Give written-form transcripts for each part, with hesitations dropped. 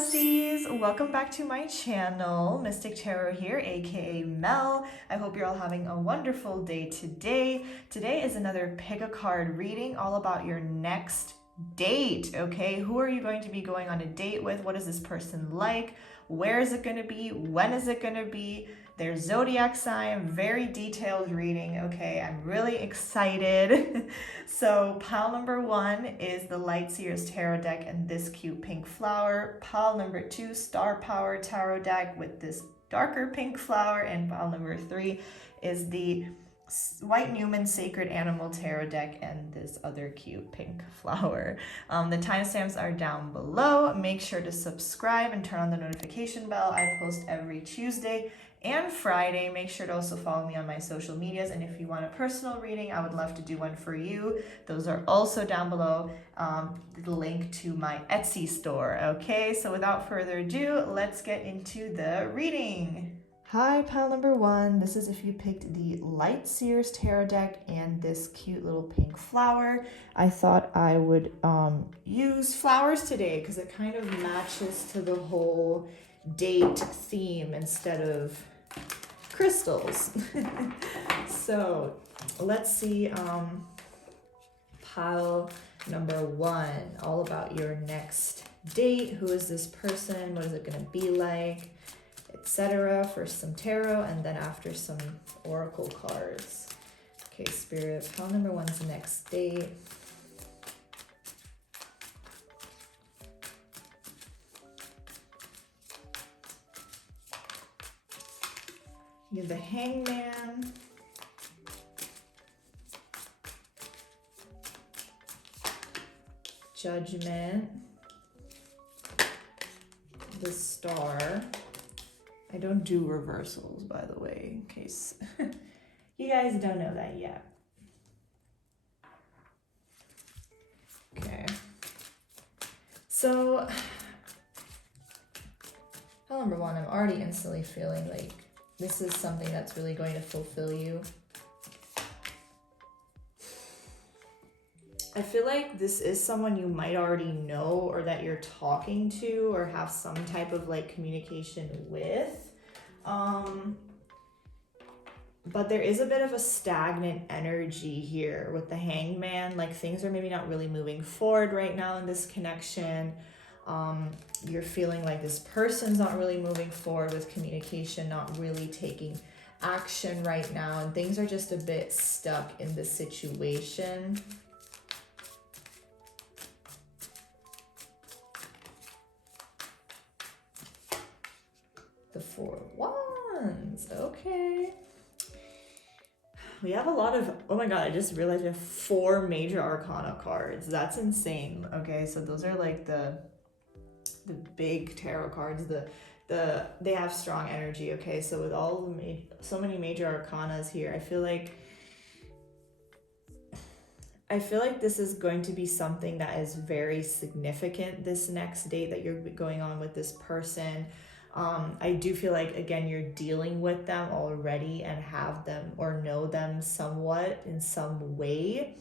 besties, welcome back to my channel. Mystic Tarot here, aka Mel. I hope you're all having a wonderful day today. Today is another pick a card reading all about your next date, okay? Who are you going to be going on a date with? What is this person like? Where is it going to be? When is it going to be? Their zodiac sign, very detailed reading, okay? I'm really excited. So pile number 1 is the Light Seer's Tarot deck and this cute pink flower. Pile number 2, Star Power Tarot deck with this darker pink flower. And pile number 3 is the White Numen Sacred Animal Tarot deck and this other cute pink flower. The timestamps are down below. Make sure to subscribe and turn on the notification bell. I post every Tuesday and Friday. Make sure to also follow me on my social medias, and if you want a personal reading, I would love to do one for you. Those are also down below, the link to my Etsy store. Okay, so without further ado, let's get into the reading. Hi, pile number 1. This is if you picked the Light Seer's Tarot deck and this cute little pink flower. I thought I would use flowers today because it kind of matches to the whole date theme instead of crystals. So let's see, pile number 1, all about your next date. Who is this person? What is it going to be like, etc. First some tarot and then after some oracle cards. Okay, Spirit, pile number 1's next date. You have the Hangman, Judgment, the Star. I don't do reversals, by the way, in case you guys don't know that yet. Okay. So, pile number 1, I'm already instantly feeling like this is something that's really going to fulfill you. I feel like this is someone you might already know or that you're talking to or have some type of like communication with. But there is a bit of a stagnant energy here with the Hangman. Like things are maybe not really moving forward right now in this connection. You're feeling like this person's not really moving forward with communication, not really taking action right now, and things are just a bit stuck in this situation. The 4 of Wands, okay. We have a lot of, oh my god, I just realized we have 4 major arcana cards. That's insane. Okay, so those are like the big tarot cards. They have strong energy. Okay, so with all so many major arcanas here, I feel like this is going to be something that is very significant, this next date that you're going on with this person. I do feel like, again, you're dealing with them already and have them or know them somewhat in some way.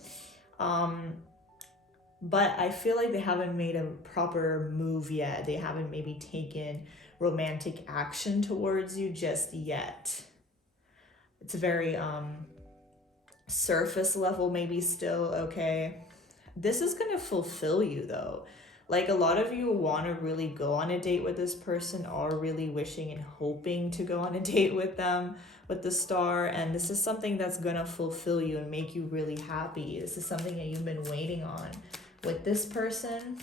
But I feel like they haven't made a proper move yet. They haven't maybe taken romantic action towards you just yet. It's very surface level maybe still, okay? This is going to fulfill you though. Like a lot of you want to really go on a date with this person, are really wishing and hoping to go on a date with them, with the Star, and this is something that's going to fulfill you and make you really happy. This is something that you've been waiting on with this person.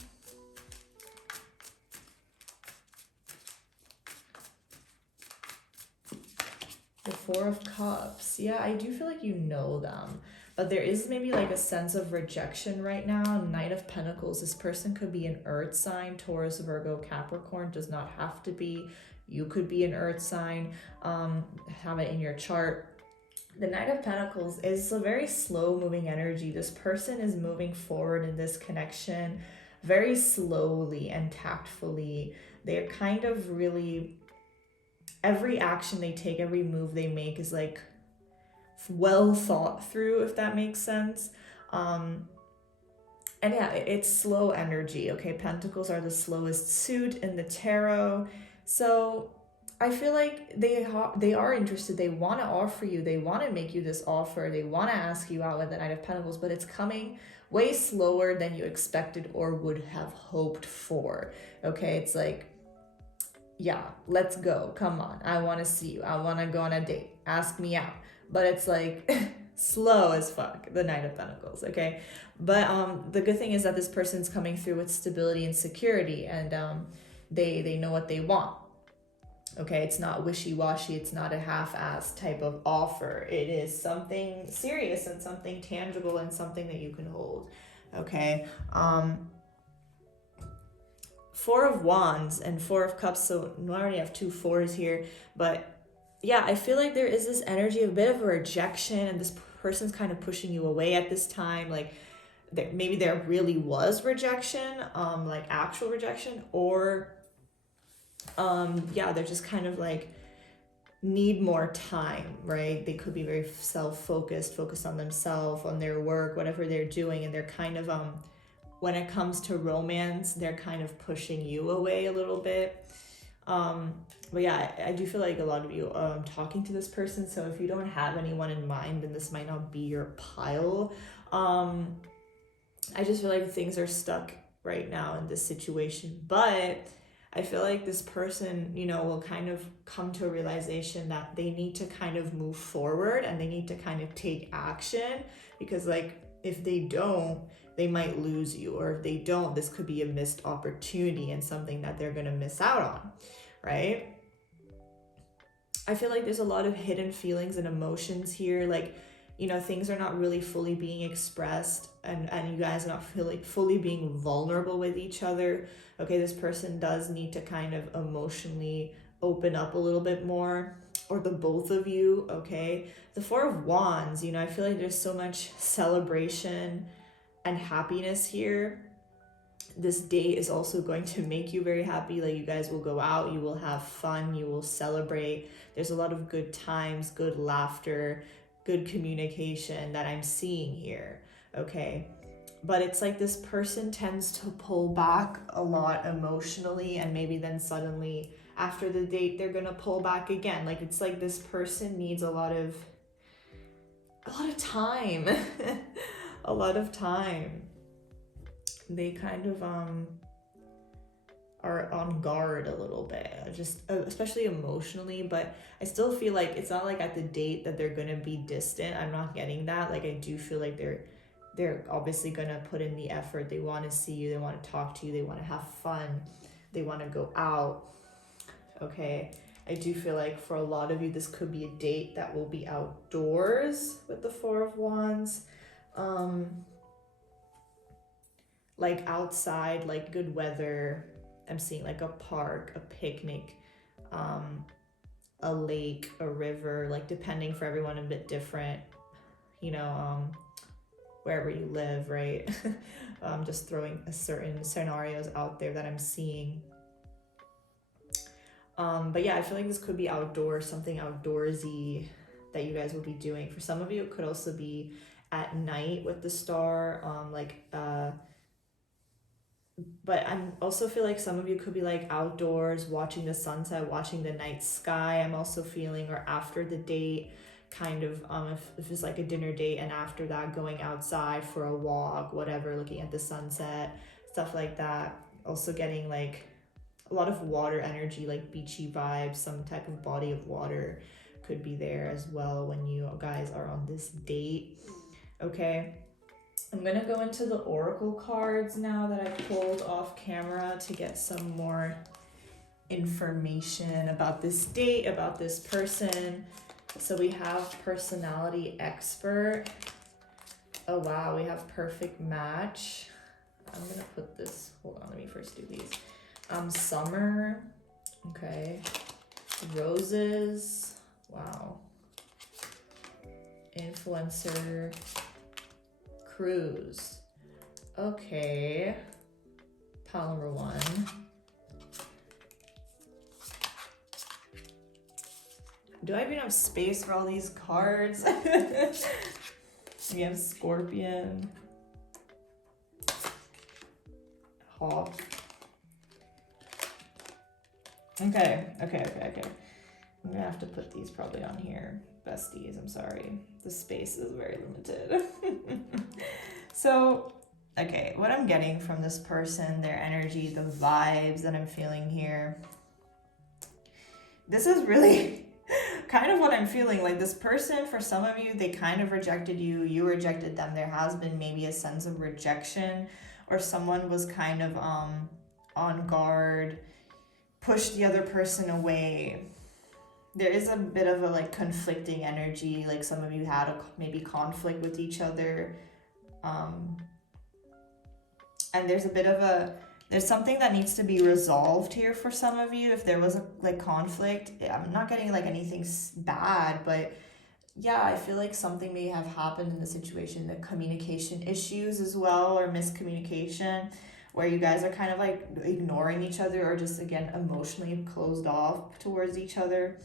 The 4 of Cups. Yeah, I do feel like you know them, but there is maybe like a sense of rejection right now. Knight of Pentacles. This person could be an earth sign, Taurus, Virgo, Capricorn. Does not have to be. You could be an earth sign. Have it in your chart. The Knight of Pentacles is a very slow moving energy. This person is moving forward in this connection very slowly and tactfully. They're kind of really, every action they take, every move they make is like well thought through, if that makes sense. And yeah, it's slow energy, okay? Pentacles are the slowest suit in the tarot. So I feel like they are interested. They want to offer you. They want to make you this offer. They want to ask you out with the Knight of Pentacles, but it's coming way slower than you expected or would have hoped for, okay? It's like, yeah, let's go. Come on. I want to see you. I want to go on a date. Ask me out. But it's like slow as fuck, the Knight of Pentacles, okay? But the good thing is that this person's coming through with stability and security, and they know what they want. Okay, it's not wishy-washy, it's not a half-ass type of offer. It is something serious and something tangible and something that you can hold. Okay. Four of Wands and Four of Cups, so we already have two fours here, but yeah, I feel like there is this energy of a bit of a rejection, and this person's kind of pushing you away at this time. Like maybe there really was rejection, like actual rejection, or yeah, they're just kind of like need more time, right? They could be very self-focused, focused on themselves, on their work, whatever they're doing, and they're kind of when it comes to romance, they're kind of pushing you away a little bit. But yeah, I do feel like a lot of you are talking to this person, so if you don't have anyone in mind, then this might not be your pile. I just feel like things are stuck right now in this situation, but I feel like this person, you know, will kind of come to a realization that they need to kind of move forward and they need to kind of take action, because like if they don't, they might lose you, or if they don't, this could be a missed opportunity and something that they're going to miss out on, right? I feel like there's a lot of hidden feelings and emotions here, like, you know, things are not really fully being expressed, and you guys are not fully being vulnerable with each other. Okay, this person does need to kind of emotionally open up a little bit more, or the both of you, okay? The Four of Wands, you know, I feel like there's so much celebration and happiness here. This date is also going to make you very happy. Like, you guys will go out, you will have fun, you will celebrate. There's a lot of good times, good laughter, good communication that I'm seeing here, okay? But it's like this person tends to pull back a lot emotionally, and maybe then suddenly after the date they're gonna pull back again. Like, it's like this person needs a lot of time. A lot of time. They kind of are on guard a little bit, just especially emotionally, but I still feel like it's not like at the date that they're gonna be distant. I'm not getting that. Like, I do feel like they're obviously gonna put in the effort. They want to see you, they want to talk to you, they want to have fun, they want to go out, okay? I do feel like for a lot of you, this could be a date that will be outdoors with the Four of Wands. Like outside, like good weather. I'm seeing like a park, a picnic, a lake, a river, like depending for everyone a bit different, you know, wherever you live, right? I'm just throwing a certain scenarios out there that I'm seeing. But yeah, I feel like this could be outdoors, something outdoorsy that you guys will be doing. For some of you, it could also be at night with the star, but I also feel like some of you could be like outdoors watching the sunset, watching the night sky. I'm also feeling, or after the date, kind of if it's like a dinner date, and after that going outside for a walk, whatever, looking at the sunset, stuff like that. Also getting like a lot of water energy, like beachy vibes, some type of body of water could be there as well when you guys are on this date, okay? I'm gonna go into the oracle cards now that I pulled off camera to get some more information about this date, about this person. So we have personality expert. Oh wow, we have perfect match. I'm gonna put this, hold on, let me first do these. Summer, okay. Roses, wow. Influencer. Cruise. Okay. Pile number one. Do I even have space for all these cards? We have Scorpion. Hawk. Okay. I'm gonna have to put these probably on here. Besties, I'm sorry. The space is very limited. So, okay, what I'm getting from this person, their energy, the vibes that I'm feeling here. This is really kind of what I'm feeling. Like this person, for some of you, they kind of rejected you. You rejected them. There has been maybe a sense of rejection, or someone was kind of on guard, pushed the other person away. There is a bit of a like conflicting energy, like some of you had a maybe conflict with each other, and there's a bit of there's something that needs to be resolved here for some of you. If there was a like conflict, I'm not getting like anything bad, but yeah, I feel like something may have happened in the situation, the communication issues as well, or miscommunication, where you guys are kind of like ignoring each other, or just again emotionally closed off towards each other.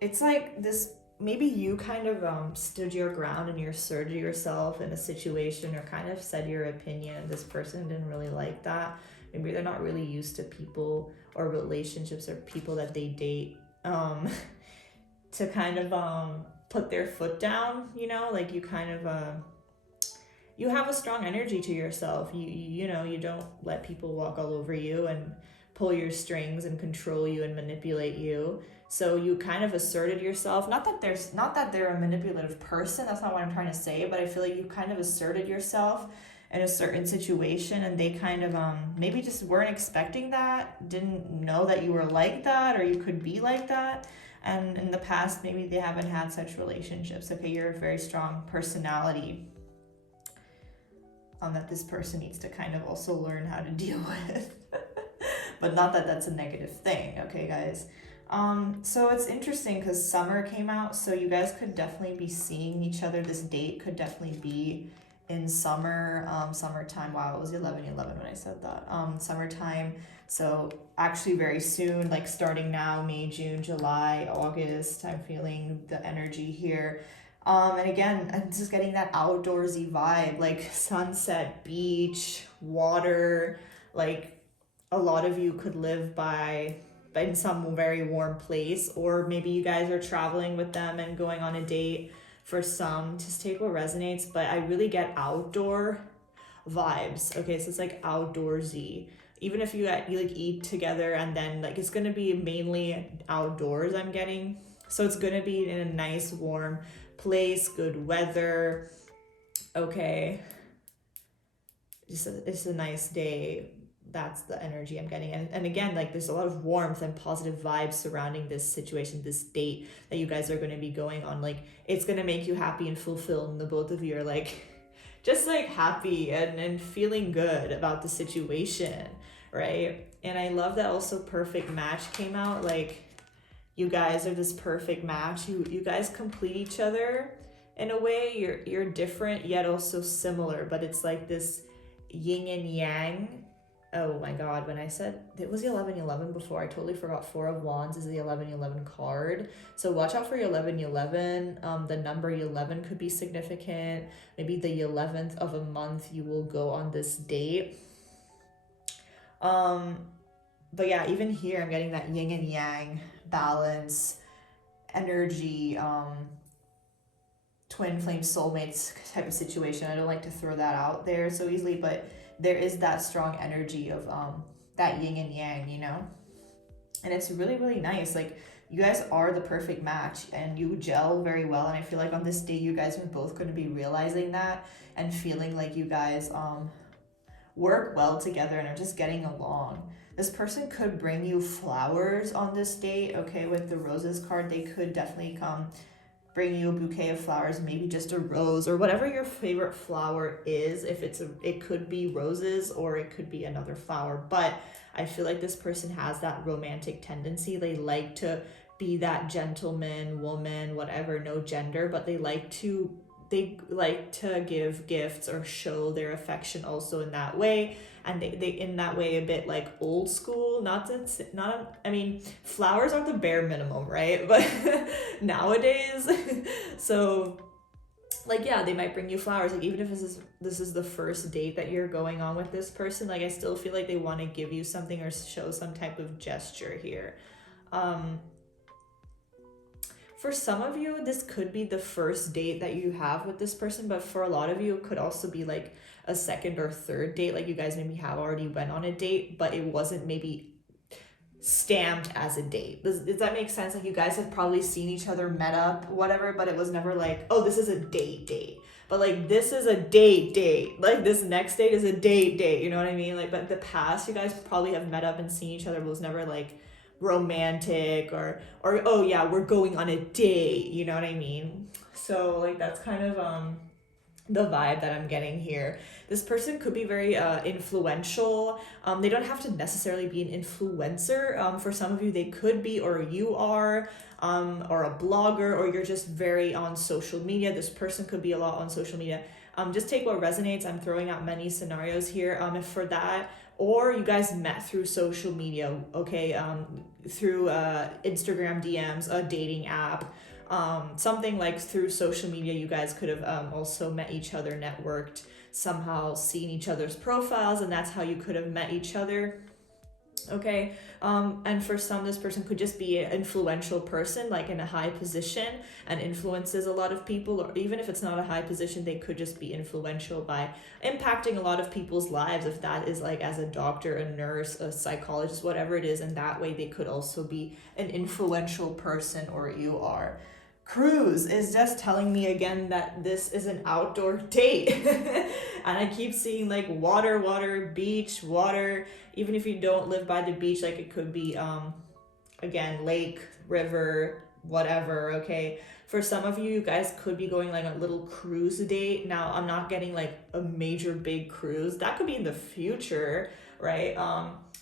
It's like this, maybe you kind of stood your ground and you asserted yourself in a situation, or kind of said your opinion. This person didn't really like that. Maybe they're not really used to people or relationships or people that they date to kind of put their foot down, you know, like you kind of you have a strong energy to yourself. You know, you don't let people walk all over you and pull your strings and control you and manipulate you. So you kind of asserted yourself. Not that they're a manipulative person. That's not what I'm trying to say. But I feel like you kind of asserted yourself in a certain situation, and they kind of maybe just weren't expecting that, didn't know that you were like that, or you could be like that. And in the past, maybe they haven't had such relationships. Okay, you're a very strong personality that this person needs to kind of also learn how to deal with. But not that that's a negative thing, okay, guys? So it's interesting because summer came out, so you guys could definitely be seeing each other. This date could definitely be in summer, summertime. Wow, it was 11/11 when I said that. Summertime. So actually very soon, like starting now, May, June, July, August, I'm feeling the energy here. And again, I'm just getting that outdoorsy vibe, like sunset, beach, water. Like a lot of you could live in some very warm place, or maybe you guys are traveling with them and going on a date. For some, just take what resonates, but I really get outdoor vibes. Okay, so it's like outdoorsy. Even if you like eat together, and then like it's gonna be mainly outdoors, I'm getting. So it's gonna be in a nice warm place, good weather. Okay, it's a nice day. That's the energy I'm getting. And again, like there's a lot of warmth and positive vibes surrounding this situation, this date that you guys are going to be going on. Like it's going to make you happy and fulfilled, and the both of you are like just like happy and feeling good about the situation, right? And I love that also perfect match came out. Like you guys are this perfect match. You guys complete each other in a way. You're different yet also similar, but it's like this yin and yang. Oh my god, when I said it was the 11/11 before, I totally forgot 4 of Wands is the 11/11 card. So watch out for your 11/11. The number 11 could be significant. Maybe the 11th of a month you will go on this date. But yeah, even here I'm getting that yin and yang balance, energy, twin flame soulmates type of situation. I don't like to throw that out there so easily, but there is that strong energy of that yin and yang, you know? And it's really, really nice. Like you guys are the perfect match and you gel very well. And I feel like on this day, you guys are both going to be realizing that and feeling like you guys work well together and are just getting along. This person could bring you flowers on this date, okay? With the roses card, they could definitely come bring you a bouquet of flowers, maybe just a rose or whatever your favorite flower is. If it could be roses or it could be another flower, but I feel like this person has that romantic tendency. They like to be that gentleman, woman, whatever, no gender, but they like to give gifts or show their affection also in that way. And they in that way a bit like old school, I mean, flowers are the bare minimum, right? But nowadays, so like, yeah, they might bring you flowers. Like, even if this is the first date that you're going on with this person, like, I still feel like they want to give you something or show some type of gesture here. For some of you, this could be the first date that you have with this person, but for a lot of you, it could also be like a second or third date. Like, you guys maybe have already went on a date, but it wasn't maybe stamped as a date. Does that make sense? Like, you guys have probably seen each other, met up, whatever, but it was never like, oh, this is a date. But like, this is a date. Like, this next date is a date. You know what I mean? Like, but in the past, you guys probably have met up and seen each other, but it was never like romantic or oh yeah, we're going on a date. You know what I mean? So like, that's kind of the vibe that I'm getting here. This person could be very influential. They don't have to necessarily be an influencer. For some of you, they could be, or you are, or a blogger, or you're just very on social media. This person could be a lot on social media. Just take what resonates. I'm throwing out many scenarios here. If for that, or you guys met through social media, okay, through Instagram DMs, a dating app, something like through social media. You guys could have also met each other, networked, somehow seen each other's profiles, and that's how you could have met each other. Okay, and for some, this person could just be an influential person, like in a high position, and influences a lot of people. Or even if it's not a high position, they could just be influential by impacting a lot of people's lives, if that is like as a doctor, a nurse, a psychologist, whatever it is. And that way they could also be an influential person, or you are. Cruise is just telling me again that this is an outdoor date. And I keep seeing like water, beach, water. Even if you don't live by the beach, like it could be again, lake, river, whatever. Okay, for some of you, you guys could be going like a little cruise date. Now, I'm not getting like a major big cruise. That could be in the future, right?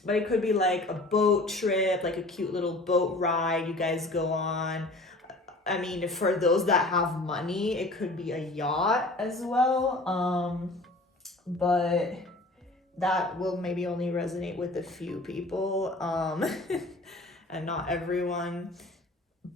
But it could be like a boat trip, like a cute little boat ride you guys go on. I mean, for those that have money, it could be a yacht as well. But that will maybe only resonate with a few people, and not everyone.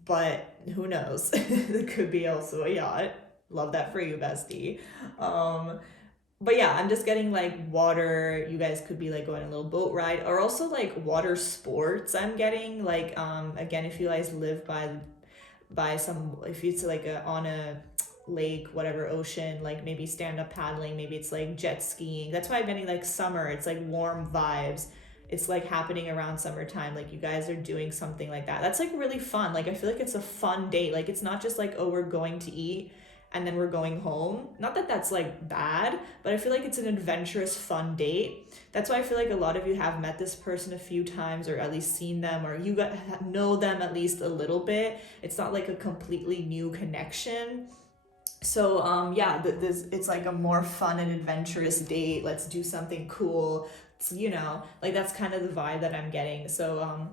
But who knows? It could be also a yacht. Love that for you, bestie. But yeah, I'm just getting like water. You guys could be like going on a little boat ride, or also like water sports. I'm getting like again, if you guys live by some, if it's like on a lake, whatever, ocean, like maybe stand up paddling, maybe it's like jet skiing. That's why I'm getting like summer. It's like warm vibes. It's like happening around summertime. Like, you guys are doing something like that. That's like really fun. Like, I feel like it's a fun date. Like, it's not just like, oh, we're going to eat and then we're going home. Not that that's like bad, but I feel like it's an adventurous, fun date. That's why I feel like a lot of you have met this person a few times, or at least seen them, or you know them at least a little bit. It's not like a completely new connection. So yeah, this, it's like a more fun and adventurous date. Let's do something cool. You know, like that's kind of the vibe that I'm getting. So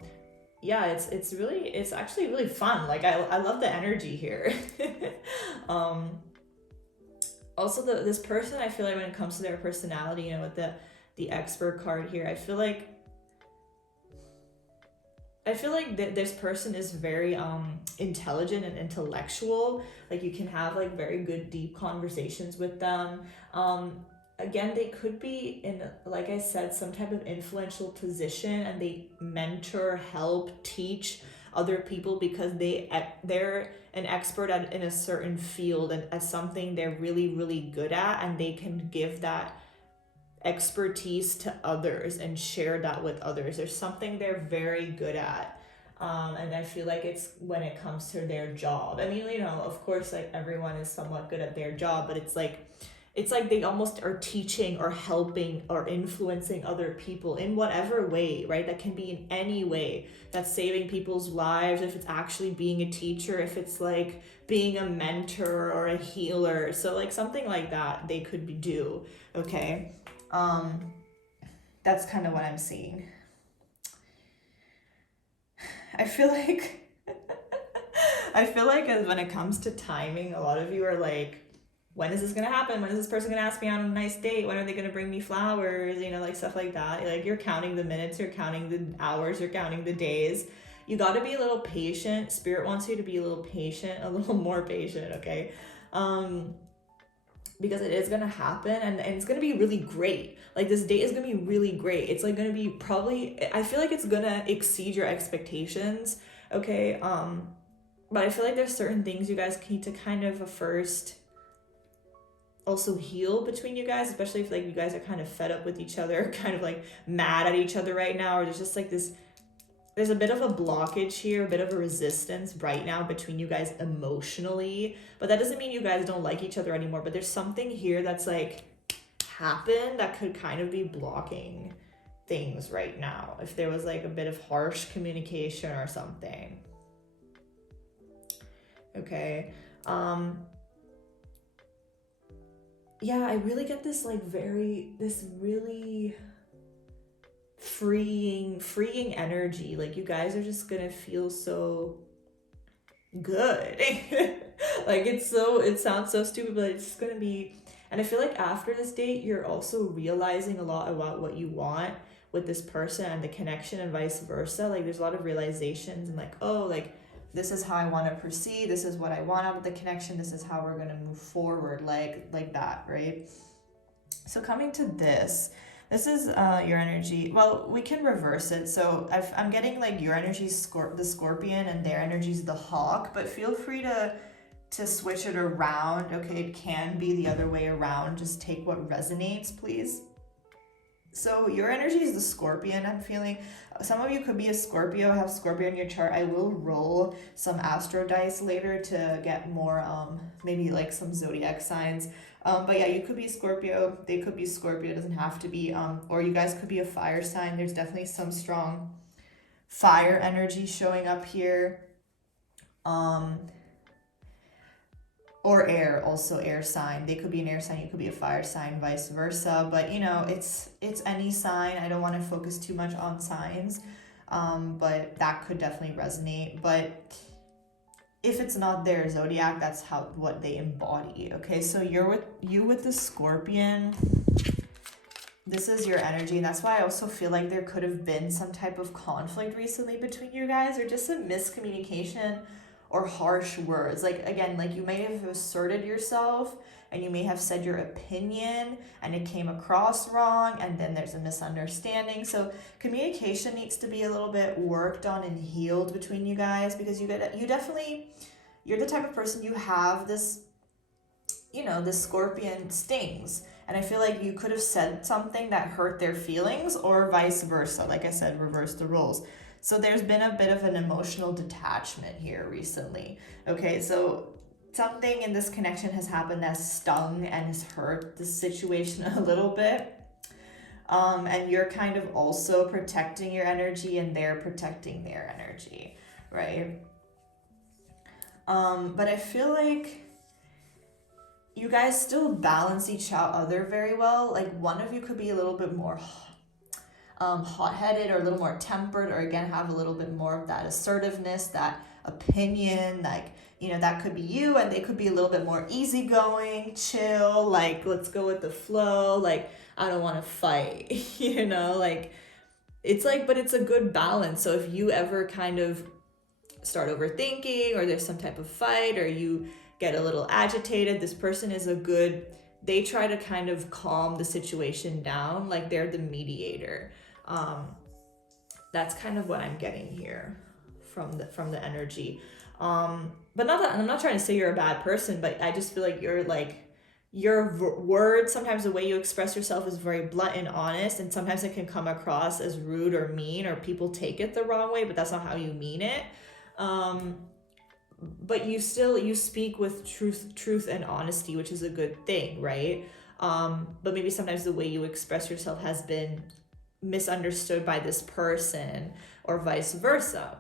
yeah, it's actually really fun. Like, I love the energy here. Also, this person, I feel like when it comes to their personality, you know, with the expert card here, I feel like this person is very intelligent and intellectual. Like, you can have like very good deep conversations with them. Again, they could be in, like I said, some type of influential position, and they mentor, help, teach other people because they're an expert in a certain field and at something they're really, really good at, and they can give that expertise to others and share that with others. There's something they're very good at. And I feel like it's when it comes to their job. I mean, you know, of course, like everyone is somewhat good at their job, but it's like they almost are teaching or helping or influencing other people in whatever way, right? That can be in any way. That's saving people's lives, if it's actually being a teacher, if it's like being a mentor or a healer. So like something like that they could do, okay? That's kind of what I'm seeing. I feel like as when it comes to timing, a lot of you are like, when is this gonna happen? When is this person gonna ask me on a nice date? When are they gonna bring me flowers? You know, like stuff like that. Like, you're counting the minutes, you're counting the hours, you're counting the days. You gotta be a little patient. Spirit wants you to be a little patient, a little more patient, okay? because it is gonna happen, and it's gonna be really great. Like, this date is gonna be really great. It's like gonna be probably, I feel like it's gonna exceed your expectations, okay? But I feel like there's certain things you guys need to kind of first also heal between you guys, especially if like you guys are kind of fed up with each other, kind of like mad at each other right now, or there's just like this, there's a bit of a blockage here, a bit of a resistance right now between you guys emotionally. But that doesn't mean you guys don't like each other anymore, but there's something here that's like happened that could kind of be blocking things right now, if there was like a bit of harsh communication or something. Okay. Yeah, I really get this like this really freeing energy. Like, you guys are just gonna feel so good. Like, it sounds so stupid, but it's gonna be, and I feel like after this date, you're also realizing a lot about what you want with this person and the connection, and vice versa. Like, there's a lot of realizations, and like, oh, like, this is how I want to proceed, this is what I want out of the connection, this is how we're going to move forward, like that, right? So coming to this is your energy. Well, we can reverse it. So I'm getting like your energy is the scorpion and their energy is the hawk, but feel free to switch it around. Okay, it can be the other way around. Just take what resonates, please. So your energy is the scorpion, I'm feeling. Some of you could be a Scorpio, have Scorpio in your chart. I will roll some astro dice later to get more, maybe like some zodiac signs. But yeah, you could be Scorpio, they could be Scorpio, it doesn't have to be, or you guys could be a fire sign. There's definitely some strong fire energy showing up here. Or air, also air sign. They could be an air sign, you could be a fire sign, vice versa. But you know, it's any sign. I don't want to focus too much on signs, but that could definitely resonate. But if it's not their zodiac, that's what they embody. Okay, so you with the scorpion. This is your energy, and that's why I also feel like there could have been some type of conflict recently between you guys, or just a miscommunication or harsh words. Like, again, like you may have asserted yourself and you may have said your opinion and it came across wrong, and then there's a misunderstanding. So communication needs to be a little bit worked on and healed between you guys, because you're the type of person, you have this, this scorpion stings. And I feel like you could have said something that hurt their feelings, or vice versa. Like I said, reverse the roles. So there's been a bit of an emotional detachment here recently. Okay, so something in this connection has happened that stung and has hurt the situation a little bit. And you're kind of also protecting your energy and they're protecting their energy, right? But I feel like you guys still balance each other very well. Like, one of you could be a little bit more hot-headed or a little more tempered, or again have a little bit more of that assertiveness, that opinion. Like, that could be you, and they could be a little bit more easygoing, chill, like, let's go with the flow, like, I don't want to fight. Like, it's like, but it's a good balance. So if you ever kind of start overthinking, or there's some type of fight, or you get a little agitated, this person is they try to kind of calm the situation down, like they're the mediator. That's kind of what I'm getting here from the energy. But not that I'm not trying to say you're a bad person, but I just feel like your words, sometimes the way you express yourself is very blunt and honest, and sometimes it can come across as rude or mean, or people take it the wrong way, but that's not how you mean it. But you speak with truth and honesty, which is a good thing, right? But maybe sometimes the way you express yourself has been misunderstood by this person, or vice versa.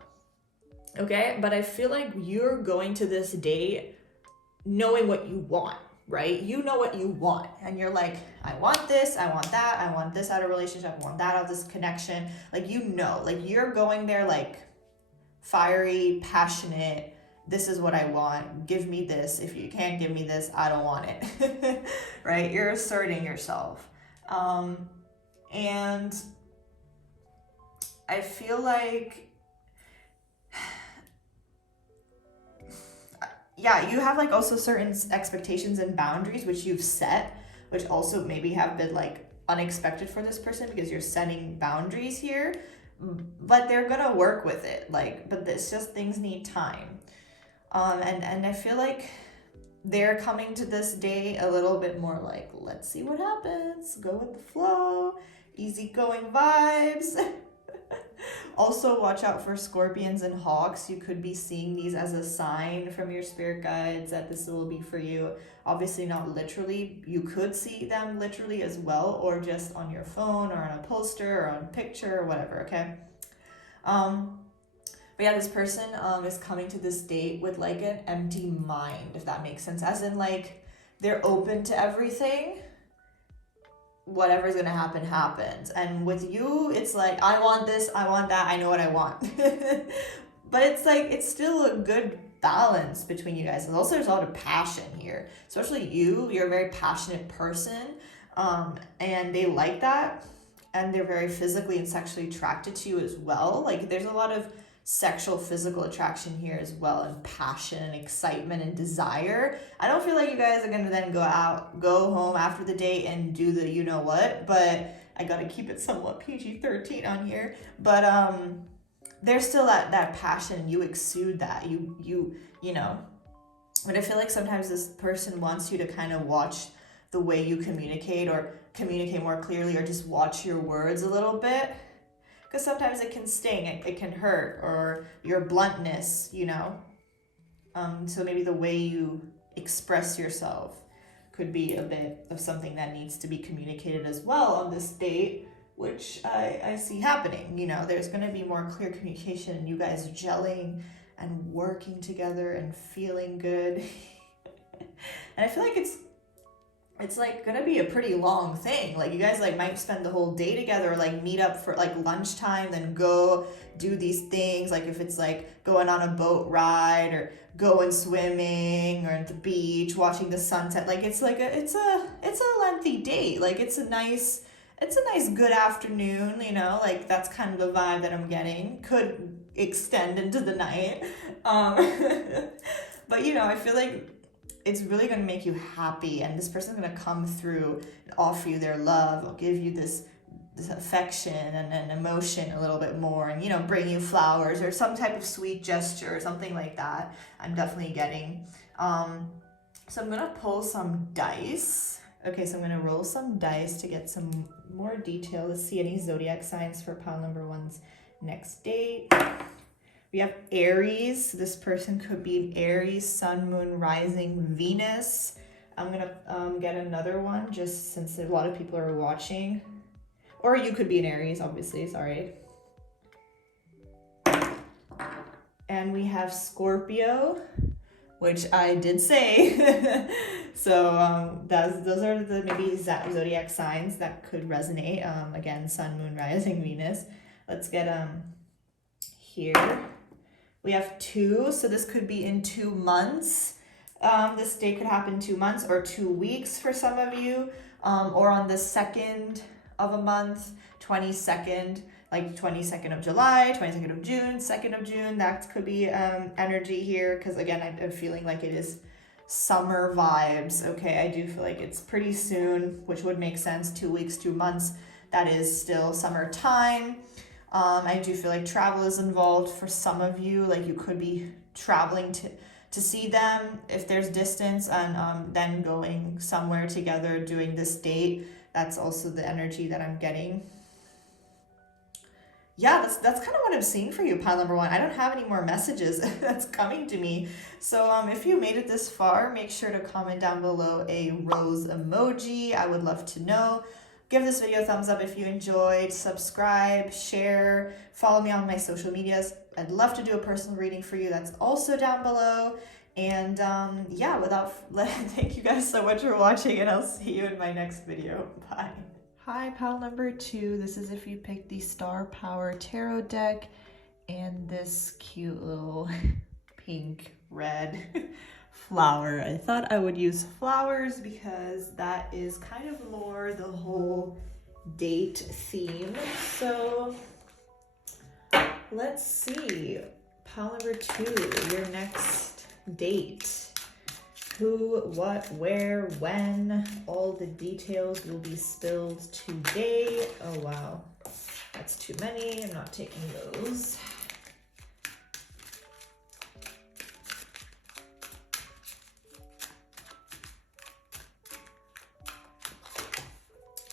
Okay, but I feel like you're going to this date knowing what you want, right? You know what you want, and you're like, I want this, I want that, I want this out of a relationship, I want that out of this connection. Like, like you're going there like fiery, passionate. This is what I want. Give me this. If you can't give me this, I don't want it. Right? You're asserting yourself. And I feel like yeah, you have like also certain expectations and boundaries which you've set, which also maybe have been like unexpected for this person because you're setting boundaries here, but they're gonna work with it. Like, but it's just things need time. And I feel like they're coming to this day a little bit more like, let's see what happens, go with the flow, easygoing vibes. Also, watch out for scorpions and hawks. You could be seeing these as a sign from your spirit guides that this will be for you. Obviously, not literally. You could see them literally as well, or just on your phone, or on a poster, or on a picture, or whatever, okay? But yeah, this person is coming to this date with like an empty mind, if that makes sense. As in, like, they're open to everything. Whatever's gonna happen, happens. And with you, it's like, I want this, I want that, I know what I want. But it's like, it's still a good balance between you guys. And also, there's a lot of passion here. Especially you're a very passionate person. And they like that. And they're very physically and sexually attracted to you as well. Like, there's a lot of sexual physical attraction here as well, and passion and excitement and desire. I don't feel like you guys are gonna then go home after the date and do the you know what, but I gotta keep it somewhat PG-13 on here. But there's still that passion. You exude that. You know. But I feel like sometimes this person wants you to kind of watch the way you communicate, or communicate more clearly, or just watch your words a little bit. Because sometimes it can sting, it can hurt, or your bluntness, you know. So maybe the way you express yourself could be a bit of something that needs to be communicated as well on this date, which I see happening. You know, there's going to be more clear communication, and you guys gelling and working together and feeling good. And I feel like it's like gonna be a pretty long thing. Like, you guys like might spend the whole day together, or like meet up for like lunchtime, then go do these things. Like, if it's like going on a boat ride, or going swimming, or at the beach watching the sunset. Like, it's like it's a lengthy date. Like, it's a nice good afternoon, you know. Like, that's kind of the vibe that I'm getting. Could extend into the night. But you know, I feel like it's really going to make you happy, and this person's going to come through and offer you their love, or give you this affection and emotion a little bit more, and, you know, bring you flowers or some type of sweet gesture or something like that. I'm definitely getting. So I'm going to pull some dice. Okay, so I'm going to roll some dice to get some more detail. Let's see any zodiac signs for pile number 1's next date. We have Aries. This person could be Aries, Sun, Moon, Rising, Venus. I'm going to get another one just since a lot of people are watching. Or you could be an Aries, obviously. Sorry. And we have Scorpio, which I did say. So those are the maybe zodiac signs that could resonate. Again, Sun, Moon, Rising, Venus. Let's get here. We have 2, so this could be in 2 months. This day could happen in 2 months, or 2 weeks for some of you, or on the 2nd of a month, 22nd, like 22nd of July, 22nd of June, 2nd of June. That could be energy here, because again, I'm feeling like it is summer vibes. Okay, I do feel like it's pretty soon, which would make sense. 2 weeks, 2 months, that is still summertime. I do feel like travel is involved for some of you. Like, you could be traveling to see them if there's distance, and then going somewhere together doing this date. That's also the energy that I'm getting. Yeah, that's kind of what I'm seeing for you, pile number 1. I don't have any more messages that's coming to me. So if you made it this far, make sure to comment down below a rose emoji. I would love to know. Give this video a thumbs up if you enjoyed, subscribe, share, follow me on my social medias. I'd love to do a personal reading for you. That's also down below. And yeah, thank you guys so much for watching, and I'll see you in my next video. Bye. Hi, pile number 2. This is if you picked the Star Power Tarot deck, and this cute little pink, red flower. I thought I would use flowers because that is kind of more the whole date theme. So let's see, pile number 2, your next date. Who, what, where, when, all the details will be spilled today. Oh wow, that's too many. I'm not taking those.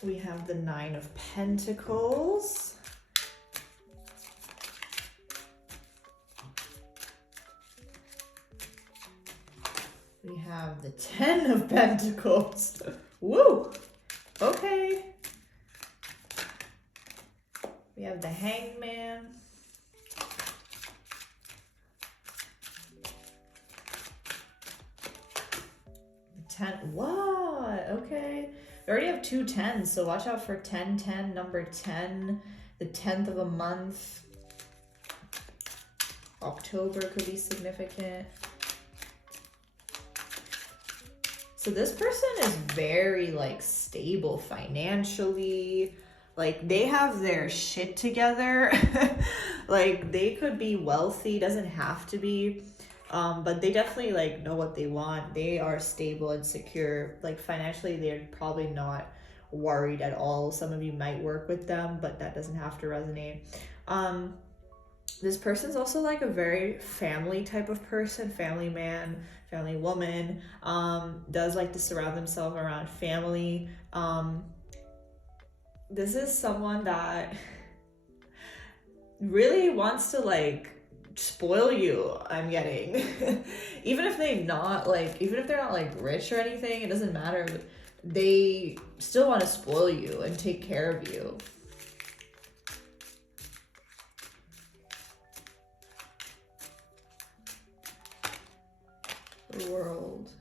We have the Nine of Pentacles. We have the Ten of Pentacles. Woo! Okay. We have the Hangman. The 10. What? Okay. We already have 2 10s, so watch out for 10, 10, number 10, the 10th of a month. October could be significant. So this person is very like stable financially. Like they have their shit together. Like they could be wealthy, doesn't have to be. But they definitely like know what they want. They are stable and secure. Like financially, they're probably not worried at all. Some of you might work with them, but that doesn't have to resonate. This person's also like a very family type of person, family man, family woman, does like to surround themselves around family. This is someone that really wants to like spoil you, I'm getting. Even if they're not like rich or anything, it doesn't matter. They still want to spoil you and take care of you. The World.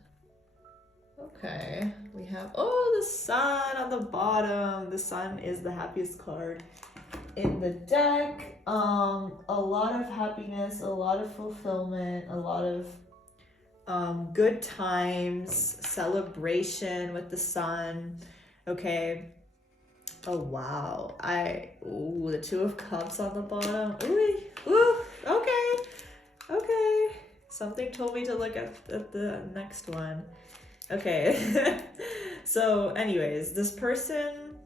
Okay, we have, oh, the Sun on the bottom. The Sun is the happiest card in the deck. A lot of happiness, a lot of fulfillment, a lot of good times, celebration with the Sun. Okay. Oh wow. Ooh, the Two of Cups on the bottom. Ooh, okay. Something told me to look at the next one. Okay. So anyways, this person,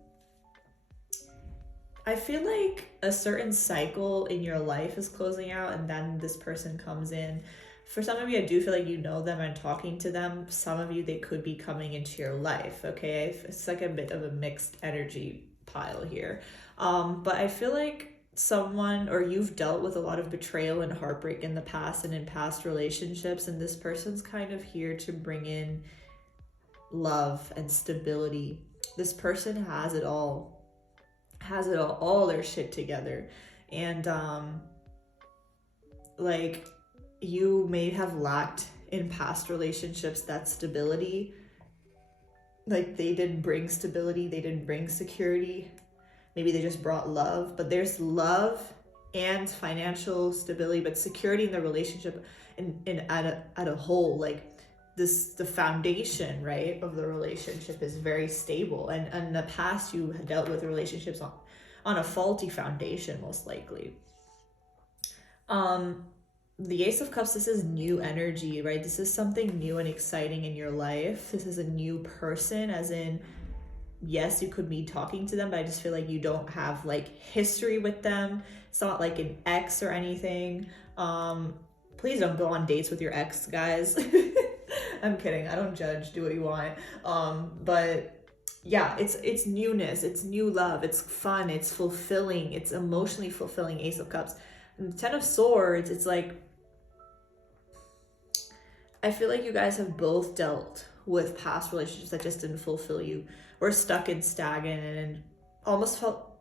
I feel like a certain cycle in your life is closing out and then this person comes in. For some of you, I do feel like you know them and talking to them. Some of you, they could be coming into your life, okay? It's like a bit of a mixed energy pile here. But I feel like someone, or you've dealt with a lot of betrayal and heartbreak in the past and in past relationships, and this person's kind of here to bring in love and stability. This person has it all their shit together. And like you may have lacked in past relationships that stability. Like they didn't bring stability, they didn't bring security. Maybe they just brought love, but there's love and financial stability, but security in the relationship at a whole, like this, the foundation, right, of the relationship is very stable. And in the past, you had dealt with relationships on a faulty foundation, most likely. The Ace of Cups, this is new energy, right? This is something new and exciting in your life. This is a new person, as in, yes, you could be talking to them, but I just feel like you don't have like history with them. It's not like an ex or anything. Please don't go on dates with your ex, guys. I'm kidding. I don't judge. Do what you want. But yeah, it's newness. It's new love. It's fun. It's fulfilling. It's emotionally fulfilling. Ace of Cups. And the Ten of Swords, it's like, I feel like you guys have both dealt with past relationships that just didn't fulfill you, or stuck and stagnant, and almost felt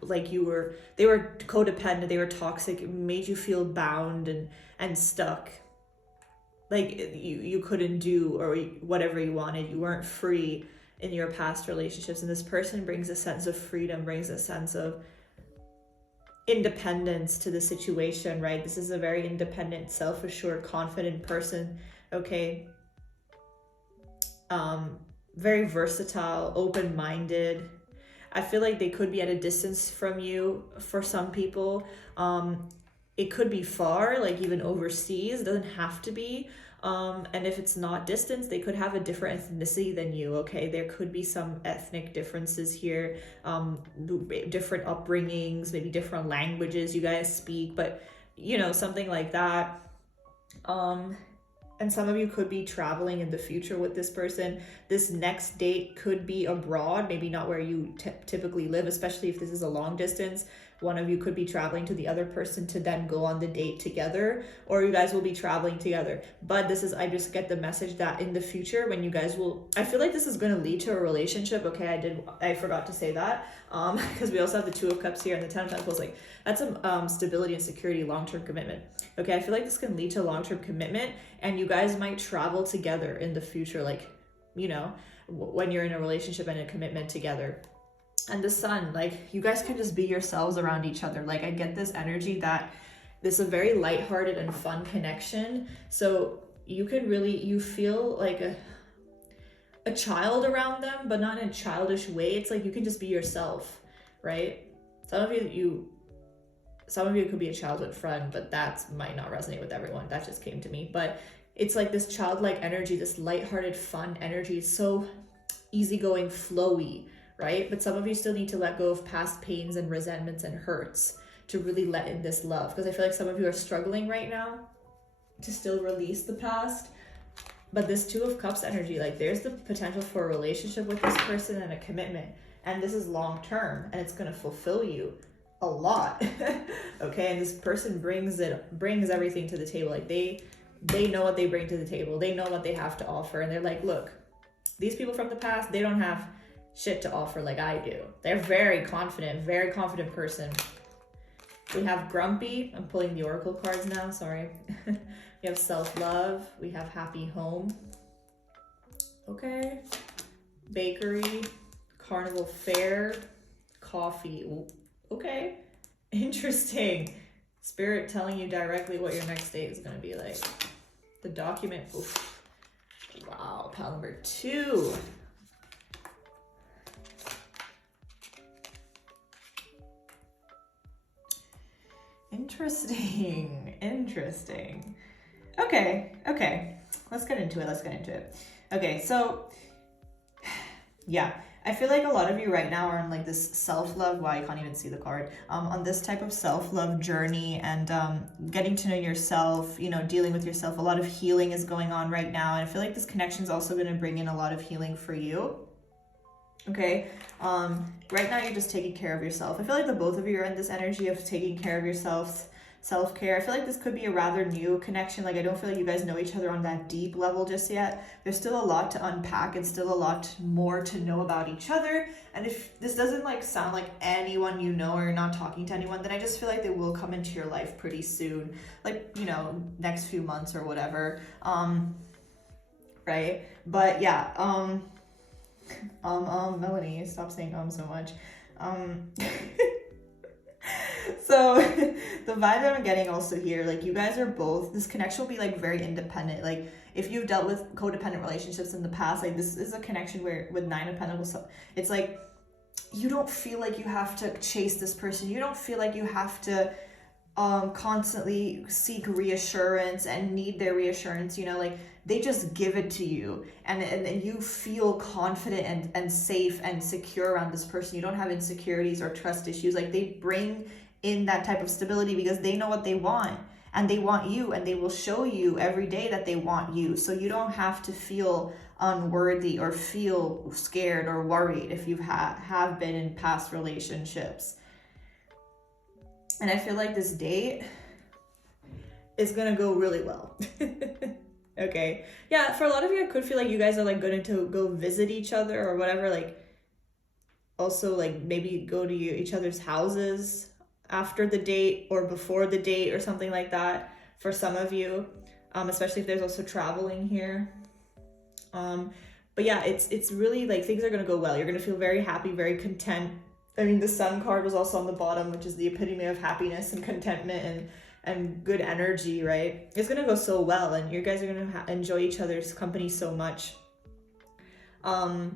like they were codependent, they were toxic, it made you feel bound and stuck. Like you couldn't do or whatever you wanted. You weren't free in your past relationships. And this person brings a sense of freedom, brings a sense of independence to the situation, right? This is a very independent, self-assured, confident person, okay? Very versatile, open-minded. I feel like they could be at a distance from you for some people. it could be far, like even overseas. It doesn't have to be. And if it's not distance, they could have a different ethnicity than you. Okay, there could be some ethnic differences here, different upbringings, maybe different languages you guys speak, but you know, something like that. And some of you could be traveling in the future with this person. This next date could be abroad, maybe not where you typically live, especially if this is a long distance. One of you could be traveling to the other person to then go on the date together, or you guys will be traveling together. But this is, I just get the message that in the future, when you guys will, I feel like this is going to lead to a relationship. Okay, I forgot to say that, because we also have the Two of Cups here and the Ten of Pentacles. Like, that's a stability and security, long-term commitment. Okay, I feel like this can lead to long-term commitment, and you guys might travel together in the future, like, you know, when you're in a relationship and a commitment together. And the Sun, like, you guys can just be yourselves around each other. Like, I get this energy that this is a very lighthearted and fun connection. So you can really, you feel like a child around them, but not in a childish way. It's like you can just be yourself, right? Some of you could be a childhood friend, but that might not resonate with everyone. That just came to me. But it's like this childlike energy, this lighthearted, fun energy, so easygoing, flowy, right? But some of you still need to let go of past pains and resentments and hurts to really let in this love. Because I feel like some of you are struggling right now to still release the past. But this Two of Cups energy, like, there's the potential for a relationship with this person and a commitment. And this is long term, and it's going to fulfill you a lot. Okay, and this person brings everything to the table. Like, they know what they bring to the table. They know what they have to offer, and they're like, look, these people from the past, they don't have shit to offer like I do. They're very confident person. We have Grumpy. I'm pulling the oracle cards now, sorry. We have self-love. We have happy home. Okay. Bakery, carnival fair, coffee. Ooh, okay. Interesting. Spirit telling you directly what your next date is going to be like. The document. Oof. Wow. Pile number 2. Interesting. Okay. Let's get into it. Okay, so yeah, I feel like a lot of you right now are on like this self-love, I can't even see the card, on this type of self-love journey and getting to know yourself, you know, dealing with yourself. A lot of healing is going on right now, and I feel like this connection is also going to bring in a lot of healing for you. Okay, right now you're just taking care of yourself. I feel like the both of you are in this energy of taking care of yourself, self-care. I feel like this could be a rather new connection. Like, I don't feel like you guys know each other on that deep level just yet. There's still a lot to unpack and still a lot more to know about each other. And if this doesn't like sound like anyone you know, or you're not talking to anyone, then I just feel like they will come into your life pretty soon, like, you know, next few months or whatever. Right, but yeah, Melanie, stop saying so much. So the vibe that I'm getting also here, like, you guys are both, this connection will be like very independent. Like, if you've dealt with codependent relationships in the past, like, this is a connection where with 9 of Pentacles, it's like you don't feel like you have to chase this person. You don't feel like you have to constantly seek reassurance and need their reassurance, you know, like, they just give it to you, and you feel confident and safe and secure around this person. You don't have insecurities or trust issues. Like, they bring in that type of stability because they know what they want, and they want you, and they will show you every day that they want you. So you don't have to feel unworthy or feel scared or worried if you have been in past relationships. And I feel like this date is gonna go really well. Okay, yeah, for a lot of you, I could feel like you guys are like going to go visit each other or whatever, like, also like maybe go to each other's houses after the date or before the date or something like that for some of you, especially if there's also traveling here. But yeah, it's really like things are going to go well. You're going to feel very happy, very content. I mean, the Sun card was also on the bottom, which is the epitome of happiness and contentment and good energy, right? It's gonna go so well, and you guys are gonna enjoy each other's company so much. And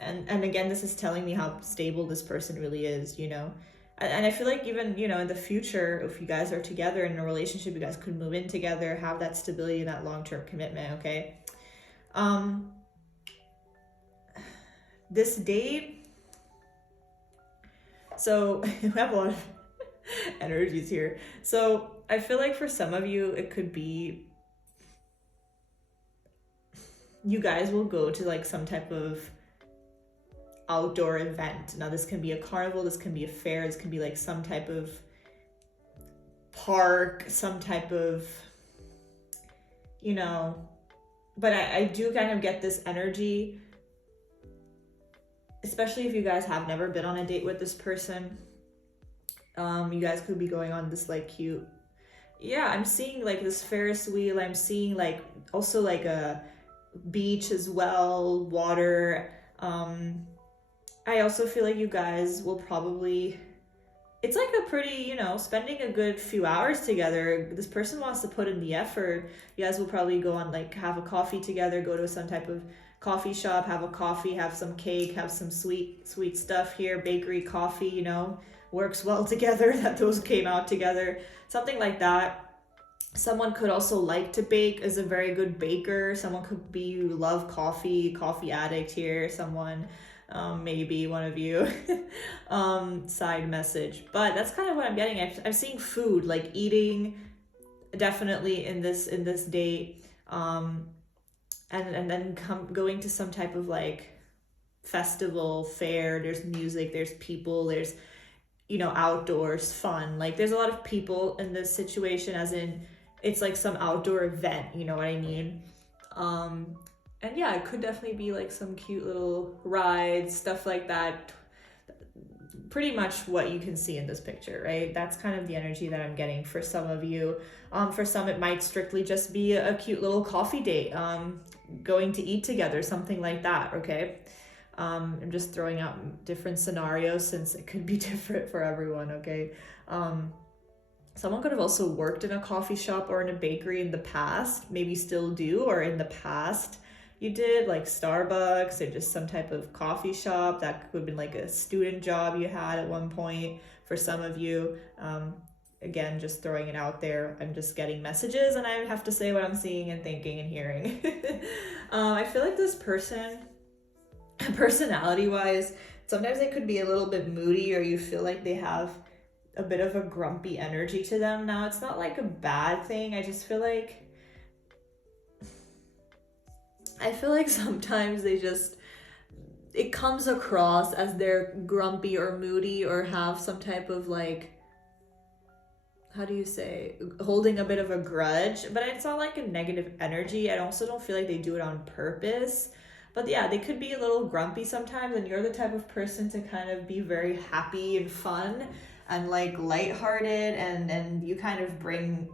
again, this is telling me how stable this person really is, you know. And I feel like even, you know, in the future, if you guys are together in a relationship, you guys could move in together, have that stability and that long-term commitment, okay? This date, so we have a lot of energies here. So I feel like for some of you, it could be you guys will go to like some type of outdoor event. Now this can be a carnival, this can be a fair, this can be like some type of park, some type of, you know, but I do kind of get this energy, especially if you guys have never been on a date with this person. You guys could be going on this like cute, yeah, I'm seeing like this Ferris wheel. I'm seeing like also like a beach as well, water. I also feel like you guys will probably, it's like a pretty, you know, spending a good few hours together. This person wants to put in the effort. You guys will probably go on like have a coffee together, go to some type of coffee shop, have a coffee, have some cake, have some sweet stuff here, bakery, coffee, you know, works well together, that those came out together, something like that. Someone could also like to bake, is a very good baker. Someone could be, you love coffee addict here. Someone, maybe one of you, side message. But that's kind of what I'm getting. I'm seeing food, like eating, definitely in this date. And then going to some type of like festival, fair. There's music, there's people, there's, you know, outdoors, fun. Like there's a lot of people in this situation, as in it's like some outdoor event, you know what I mean? And yeah, it could definitely be like some cute little rides, stuff like that. Pretty much what you can see in this picture, right? That's kind of the energy that I'm getting for some of you. For some, it might strictly just be a cute little coffee date, going to eat together, something like that, okay? I'm just throwing out different scenarios since it could be different for everyone, okay? Someone could have also worked in a coffee shop or in a bakery in the past, maybe still do, or in the past you did, like Starbucks or just some type of coffee shop. That could have been like a student job you had at one point for some of you. Again, just throwing it out there. I'm just getting messages and I have to say what I'm seeing and thinking and hearing. I feel like this person, personality-wise, sometimes they could be a little bit moody, or you feel like they have a bit of a grumpy energy to them. Now, it's not like a bad thing. I just feel like sometimes it comes across as they're grumpy or moody or have some type of like, how do you say, holding a bit of a grudge, but it's not like a negative energy. I also don't feel like they do it on purpose. But yeah, they could be a little grumpy sometimes, and you're the type of person to kind of be very happy and fun and like lighthearted, and you kind of bring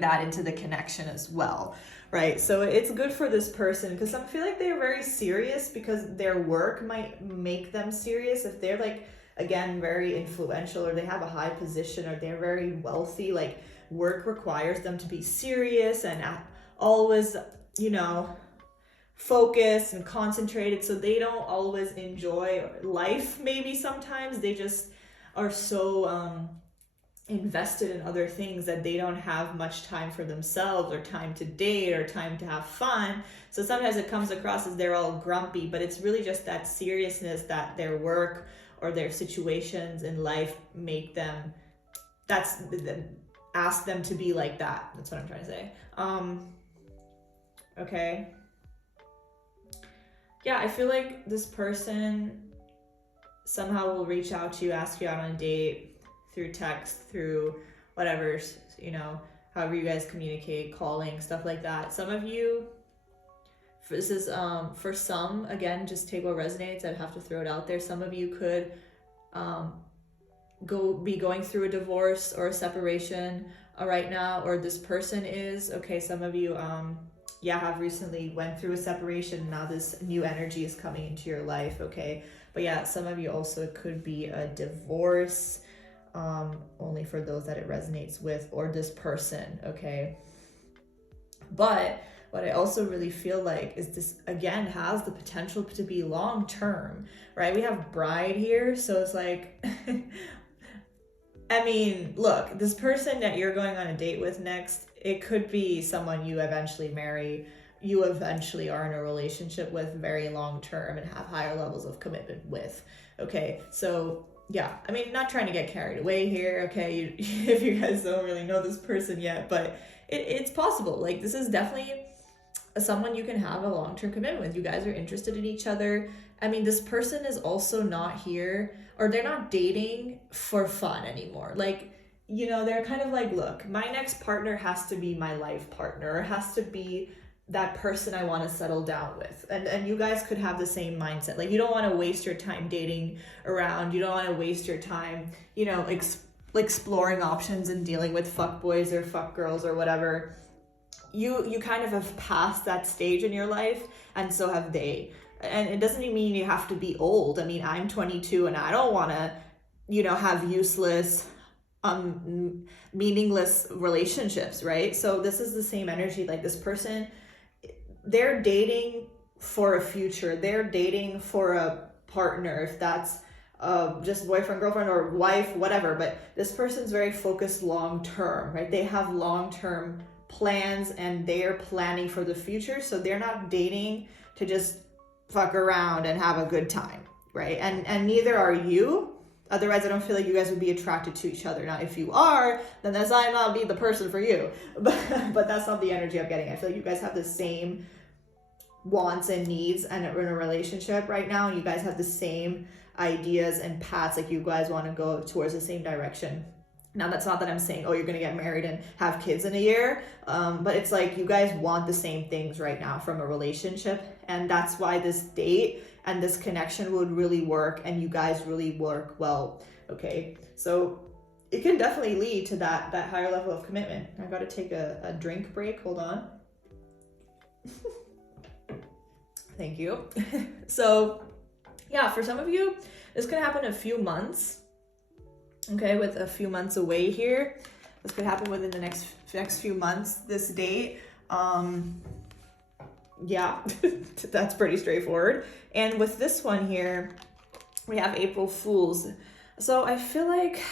that into the connection as well, right? So it's good for this person because some feel like they're very serious because their work might make them serious. If they're like, again, very influential, or they have a high position, or they're very wealthy, like work requires them to be serious and always, you know, focused and concentrated, so they don't always enjoy life. Maybe sometimes they just are so invested in other things that they don't have much time for themselves, or time to date, or time to have fun. So sometimes it comes across as they're all grumpy, but it's really just that seriousness that their work or their situations in life make them, ask them to be like that. That's what I'm trying to say. Okay. Yeah, I feel like this person somehow will reach out to you, ask you out on a date through text, through whatever, you know, however you guys communicate, calling, stuff like that. Some of you, this is for some, again, just take what resonates. I'd have to throw it out there. Some of you could be going through a divorce or a separation right now, or this person is, okay, some of you have recently went through a separation. Now this new energy is coming into your life, okay? But yeah, some of you also, it could be a divorce, only for those that it resonates with, or this person, okay? But what I also really feel like is this, again, has the potential to be long term, right? We have bride here, so it's like, I mean, look, this person that you're going on a date with next, it could be someone you eventually marry, you eventually are in a relationship with very long term and have higher levels of commitment with. Okay, so yeah, I mean, not trying to get carried away here, okay, if you guys don't really know this person yet, but it's possible. Like, this is definitely someone you can have a long-term commitment with. You guys are interested in each other. I mean, this person is also not here, or they're not dating for fun anymore. Like, you know, they're kind of like, look, my next partner has to be my life partner, or has to be that person I want to settle down with. And you guys could have the same mindset. Like, you don't want to waste your time dating around. You don't want to waste your time, you know, exploring options and dealing with fuck boys or fuck girls or whatever. You kind of have passed that stage in your life, and so have they. And it doesn't even mean you have to be old. I mean, I'm 22 and I don't want to, you know, have useless, meaningless relationships, right? So this is the same energy. Like, this person, they're dating for a future. They're dating for a partner, if that's just boyfriend, girlfriend, or wife, whatever. But this person's very focused long term, right? They have long term plans and they're planning for the future. So they're not dating to just fuck around and have a good time, right? And neither are you. Otherwise, I don't feel like you guys would be attracted to each other. Now, if you are, then that's not be the person for you. But that's not the energy I'm getting. I feel like you guys have the same wants and needs and in a relationship right now. And you guys have the same ideas and paths. Like, you guys want to go towards the same direction. Now, that's not that I'm saying, oh, you're going to get married and have kids in a year. But it's like, you guys want the same things right now from a relationship. And that's why this date and this connection would really work, and you guys really work well. Okay, so it can definitely lead to that higher level of commitment. I got to take a drink break. Hold on. Thank you. So yeah, for some of you, this could happen in a few months. Okay, with a few months away here, this could happen within the next few months, this date. Yeah, that's pretty straightforward. And with this one here, we have April Fools. So I feel like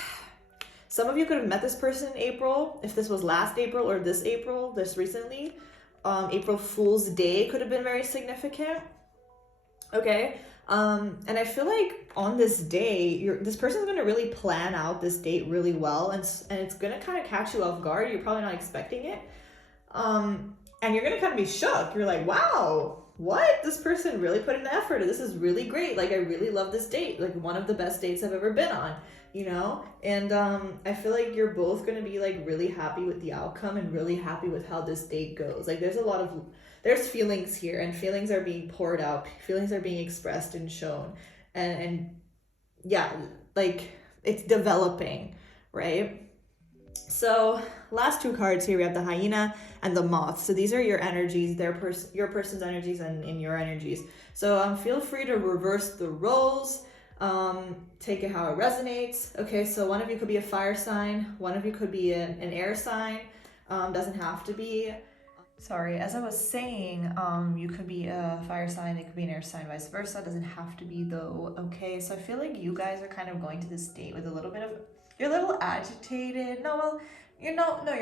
some of you could have met this person in April, if this was last April or this April, this recently. April Fool's Day could have been very significant. Okay. And I feel like on this day, this person's going to really plan out this date really well, and it's going to kind of catch you off guard. You're probably not expecting it. And you're going to kind of be shook. You're like, wow, what? This person really put in the effort. This is really great. Like, I really love this date. Like, one of the best dates I've ever been on, you know? And I feel like you're both going to be like really happy with the outcome and really happy with how this date goes. Like, there's feelings here, and feelings are being poured out. Feelings are being expressed and shown. And yeah, like, it's developing, right? So last two cards here, we have the hyena and the moth. So these are your energies, your person's energies and in your energies. So feel free to reverse the roles, take it how it resonates. Okay, so one of you could be a fire sign, one of you could be an air sign, doesn't have to be. Sorry, as I was saying, you could be a fire sign, it could be an air sign, vice versa. Doesn't have to be though. Okay, so I feel like you guys are kind of going to this date with a little bit of, you're a little agitated. No, well, you're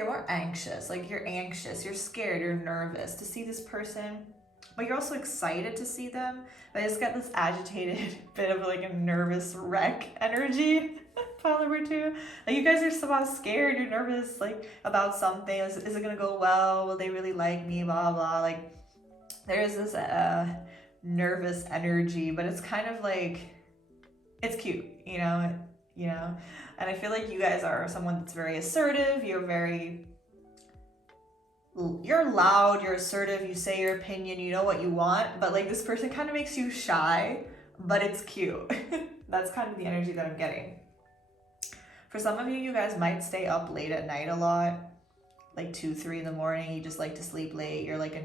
more anxious. Like, you're anxious, you're scared, you're nervous to see this person, but you're also excited to see them. But I just got this agitated bit of like a nervous wreck energy. Pile number two. Like, you guys are somehow scared, you're nervous, like, about something. Is it gonna go well? Will they really like me? Blah, blah. Like, there's this nervous energy, but it's kind of like, it's cute, you know? And I feel like you guys are someone that's very assertive. You're loud, you're assertive, you say your opinion, you know what you want, but like, this person kind of makes you shy, but it's cute. That's kind of the energy that I'm getting. For some of you, you guys might stay up late at night a lot, like 2, 3 in the morning. You just like to sleep late. You're like a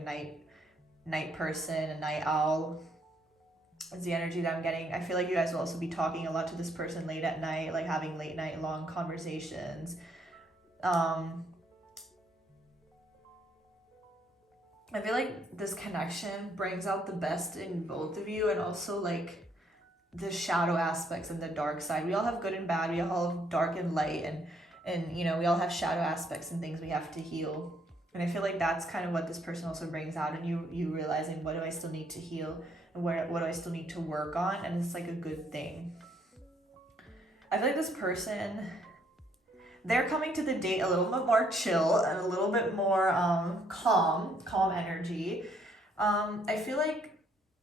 night person, a night owl. Is the energy that I'm getting. I feel like you guys will also be talking a lot to this person late at night, like having late night long conversations. I feel like this connection brings out the best in both of you, and also like the shadow aspects and the dark side. We all have good and bad. We all have dark and light, and you know, we all have shadow aspects and things we have to heal. And I feel like that's kind of what this person also brings out, and you realizing, what do I still need to heal, and what do I still need to work on, and it's like a good thing. I feel like this person, they're coming to the date a little bit more chill and a little bit more calm energy. I feel like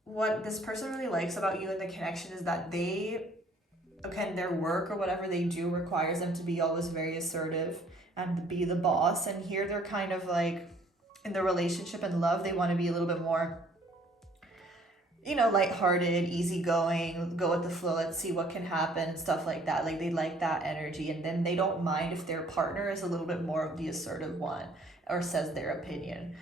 what this person really likes about you and the connection is that their work or whatever they do requires them to be always very assertive and be the boss. And here they're kind of like, in the relationship and love, they want to be a little bit more, you know, lighthearted, easygoing, go with the flow, let's see what can happen, and stuff like that. Like, they like that energy, and then they don't mind if their partner is a little bit more of the assertive one or says their opinion,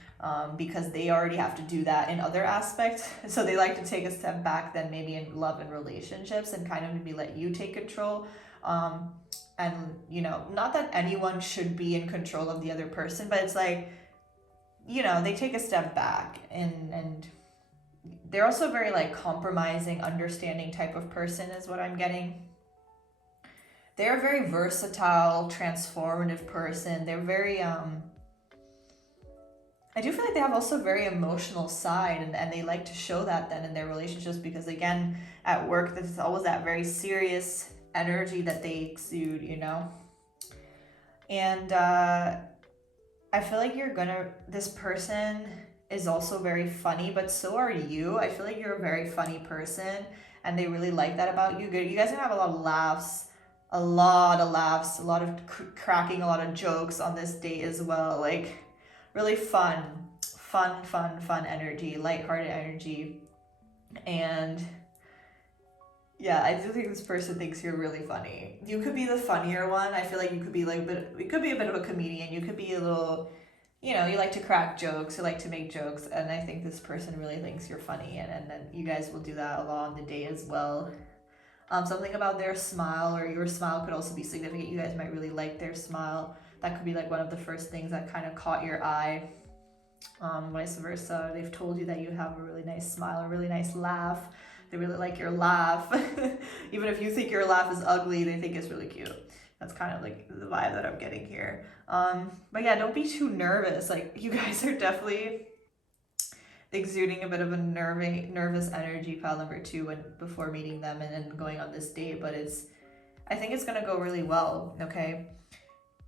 because they already have to do that in other aspects. So they like to take a step back then, maybe in love and relationships, and kind of maybe let you take control. And you know, not that anyone should be in control of the other person, but it's like, you know, they take a step back, and they're also very like compromising, understanding type of person is what I'm getting. They're a very versatile, transformative person. They're very I do feel like they have also a very emotional side, and they like to show that then in their relationships, because again, at work, there's always that very serious energy that they exude, you know? And I feel like this person is also very funny, but so are you. I feel like you're a very funny person, and they really like that about you. You guys are gonna have a lot of laughs, a lot of cracking, a lot of jokes on this date as well. Like, really fun energy, lighthearted energy. And yeah, I do think this person thinks you're really funny. You could be the funnier one. I feel like you could be like, it could be a bit of a comedian. You could be a little, you know, you like to crack jokes, you like to make jokes, and I think this person really thinks you're funny, and then you guys will do that a lot on the day as well. Something about their smile or your smile could also be significant. You guys might really like their smile. That could be like one of the first things that kind of caught your eye. Vice versa, they've told you that you have a really nice smile, a really nice laugh. They really like your laugh. Even if you think your laugh is ugly, they think it's really cute. That's kind of like the vibe that I'm getting here. But yeah, don't be too nervous. Like, you guys are definitely exuding a bit of a nervous energy, pile number 2, before meeting them and then going on this date. But I think it's gonna go really well, okay?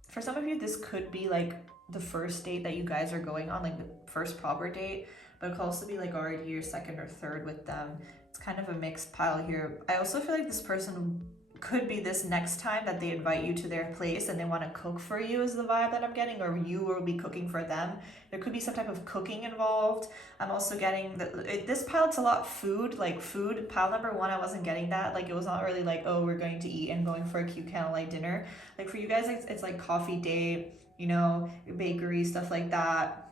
For some of you, this could be like the first date that you guys are going on, like the first proper date, but it could also be like already your second or third with them. It's kind of a mixed pile here. I also feel like this person could be this next time that they invite you to their place and they want to cook for you, is the vibe that I'm getting, or you will be cooking for them. There could be some type of cooking involved. I'm also getting this pile, it's a lot food, like food. Pile number 1, I wasn't getting that. Like, it was not really like, oh, we're going to eat and going for a cute candlelight dinner. Like, for you guys, it's like coffee date, you know, bakery, stuff like that.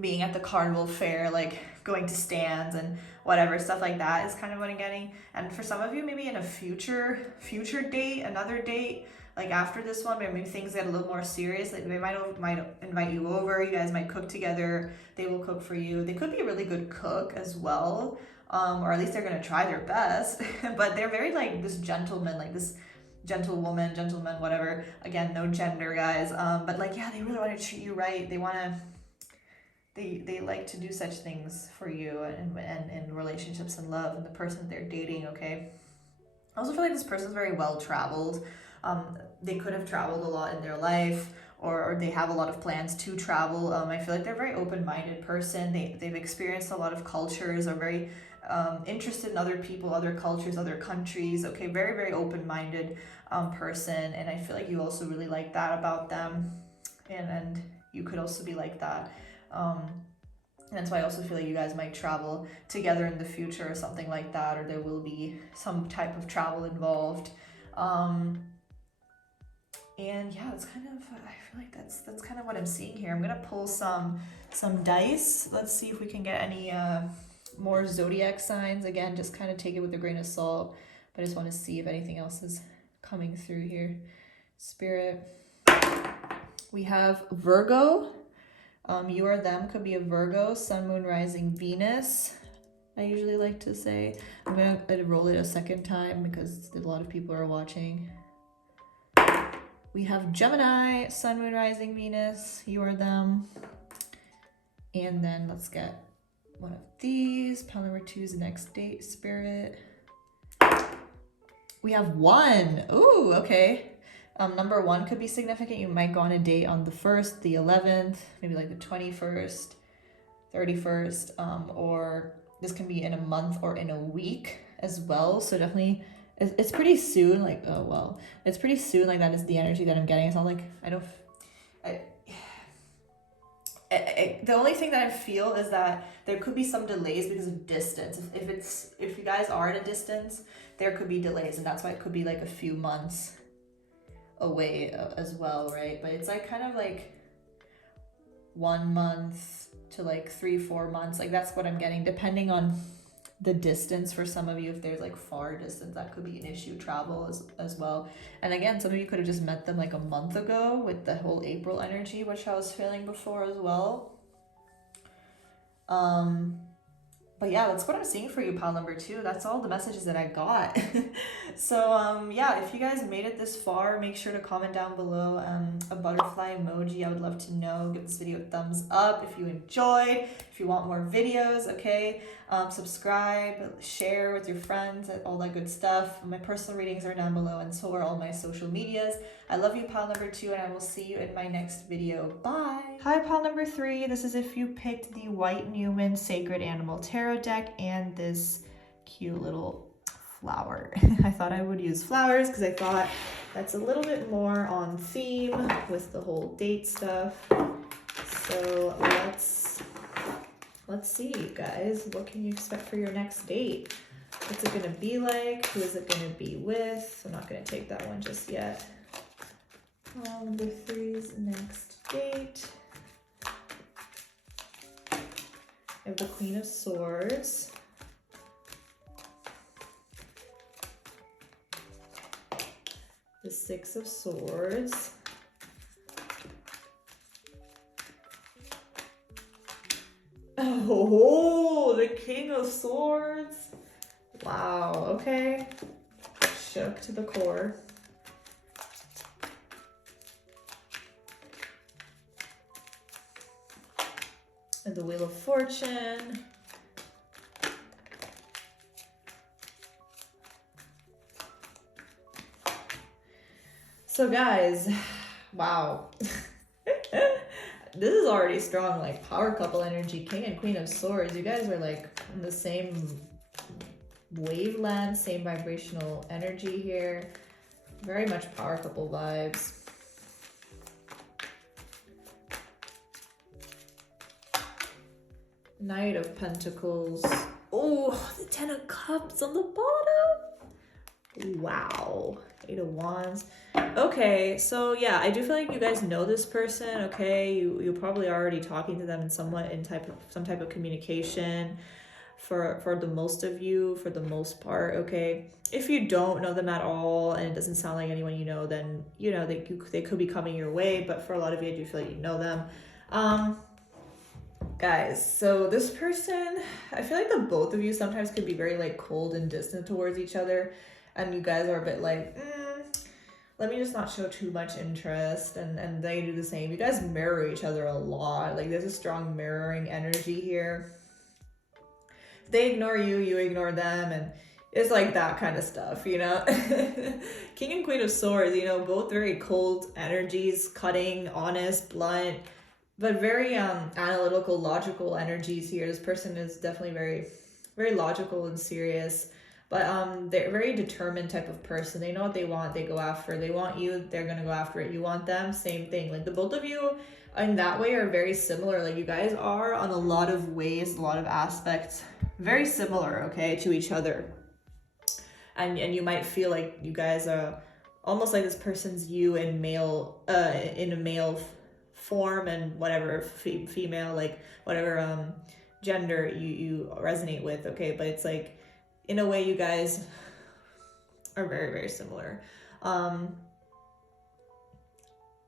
Being at the carnival fair, like going to stands and whatever, stuff like that is kind of what I'm getting. And for some of you, maybe in a future date, another date, like after this one, maybe things get a little more serious. Like, they might invite you over, you guys might cook together, they will cook for you. They could be a really good cook as well, or at least they're gonna try their best. But they're very like this gentleman, like this gentleman, whatever. Again, no gender, guys. But like, yeah, they really want to treat you right. They like to do such things for you, and in relationships and love, and the person they're dating, okay? I also feel like this person's very well traveled. They could have traveled a lot in their life, or they have a lot of plans to travel. I feel like they're a very open-minded person. They've experienced a lot of cultures, are very interested in other people, other cultures, other countries, okay? Very, very open-minded person, and I feel like you also really like that about them, and you could also be like that. And that's why I also feel like you guys might travel together in the future or something like that, or there will be some type of travel involved. And yeah, that's kind of, I feel like that's kind of what I'm seeing here. I'm gonna pull some dice. Let's see if we can get any more zodiac signs. Again, just kind of take it with a grain of salt, but I just want to see if anything else is coming through here. Spirit. We have Virgo, You or them could be a Virgo, Sun, Moon, Rising, Venus. I usually like to say. I'm gonna roll it a second time because a lot of people are watching. We have Gemini, Sun, Moon, Rising, Venus, you or them. And then let's get one of these. Pile number 2 is the next date, Spirit. We have 1. Ooh, okay. Number 1 could be significant. You might go on a date on the 1st, the 11th, maybe like the 21st, 31st, or this can be in a month or in a week as well. So definitely, it's pretty soon. Like, oh well, it's pretty soon. Like that is the energy that I'm getting. It's not like the only thing that I feel is that there could be some delays because of distance. If you guys are at a distance, there could be delays, and that's why it could be like a few months away as well, right? But it's like kind of like 1 month to like 3-4 months. Like that's what I'm getting, depending on the distance for some of you. If there's like far distance, that could be an issue. Travel as well. And again, some of you could have just met them like a month ago with the whole April energy, which I was feeling before as well. But yeah, that's what I'm seeing for you, pile number 2. That's all the messages that I got. So yeah, if you guys made it this far, make sure to comment down below a butterfly emoji. I would love to know. Give this video a thumbs up if you enjoyed. If you want more videos, okay? Subscribe, share with your friends, all that good stuff. My personal readings are down below, and so are all my social medias. I love you, pile number 2, and I will see you in my next video. Bye! Hi, pile number 3. This is if you picked the White Numen Sacred Animal Tarot deck and this cute little flower. I thought I would use flowers because I thought that's a little bit more on theme with the whole date stuff. So let's see, you guys. What can you expect for your next date? What's it gonna be like? Who is it gonna be with? I'm not gonna take that one just yet. Number 3's next date. I have the Queen of Swords. The 6 of Swords. Oh, the King of Swords. Wow, okay. Shook to the core. And the Wheel of Fortune. So guys, wow. This is already strong, like power couple energy, King and Queen of Swords. You guys are like in the same wavelength, same vibrational energy here. Very much power couple vibes. Knight of Pentacles. Oh, the 10 of Cups on the bottom. Wow. 8 of Wands. Okay, so yeah, I do feel like you guys know this person, okay? You're probably already talking to them in some type of communication for the most of you, for the most part, okay? If you don't know them at all and it doesn't sound like anyone you know, then, you know, they could be coming your way, but for a lot of you, I do feel like you know them. Guys, so this person, I feel like the both of you sometimes could be very like cold and distant towards each other, and you guys are a bit like, let me just not show too much interest, and they do the same. You guys mirror each other a lot. Like there's a strong mirroring energy here. They ignore you, you ignore them, and it's like that kind of stuff, you know? King and Queen of Swords, you know, both very cold energies, cutting, honest, blunt, but very analytical, logical energies here. This person is definitely very, very logical and serious. But they're a very determined type of person. They know what they want, they go after. They want you, they're gonna go after it. You want them, same thing. Like the both of you in that way are very similar. Like you guys are on a lot of ways, a lot of aspects, very similar, okay, to each other. And you might feel like you guys are almost like this person's you in a male form, and whatever female, like whatever gender you resonate with, okay? But it's like, in a way, you guys are very, very similar.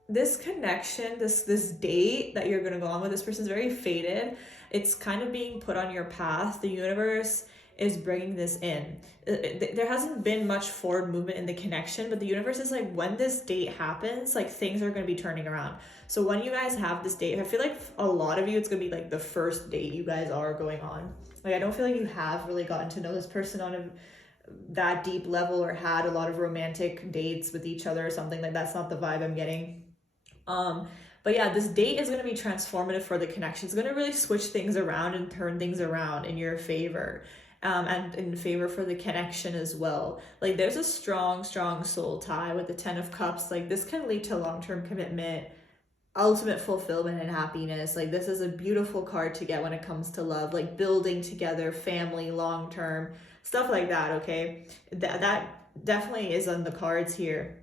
this connection, this date that you're going to go on with this person is very fated. It's kind of being put on your path. The universe is bringing this in. There hasn't been much forward movement in the connection, but the universe is like, when this date happens, like things are going to be turning around. So when you guys have this date, I feel like a lot of you, it's going to be like the first date you guys are going on. Like, I don't feel like you have really gotten to know this person on that deep level or had a lot of romantic dates with each other or something. Like, that's not the vibe I'm getting. But yeah, this date is going to be transformative for the connection. It's going to really switch things around and turn things around in your favor. And in favor for the connection as well. Like, there's a strong soul tie with the 10 of Cups. Like, this can lead to long-term commitment, ultimate fulfillment and happiness. Like, this is a beautiful card to get when it comes to love, like building together, family, long-term, stuff like that, okay? That definitely is on the cards here.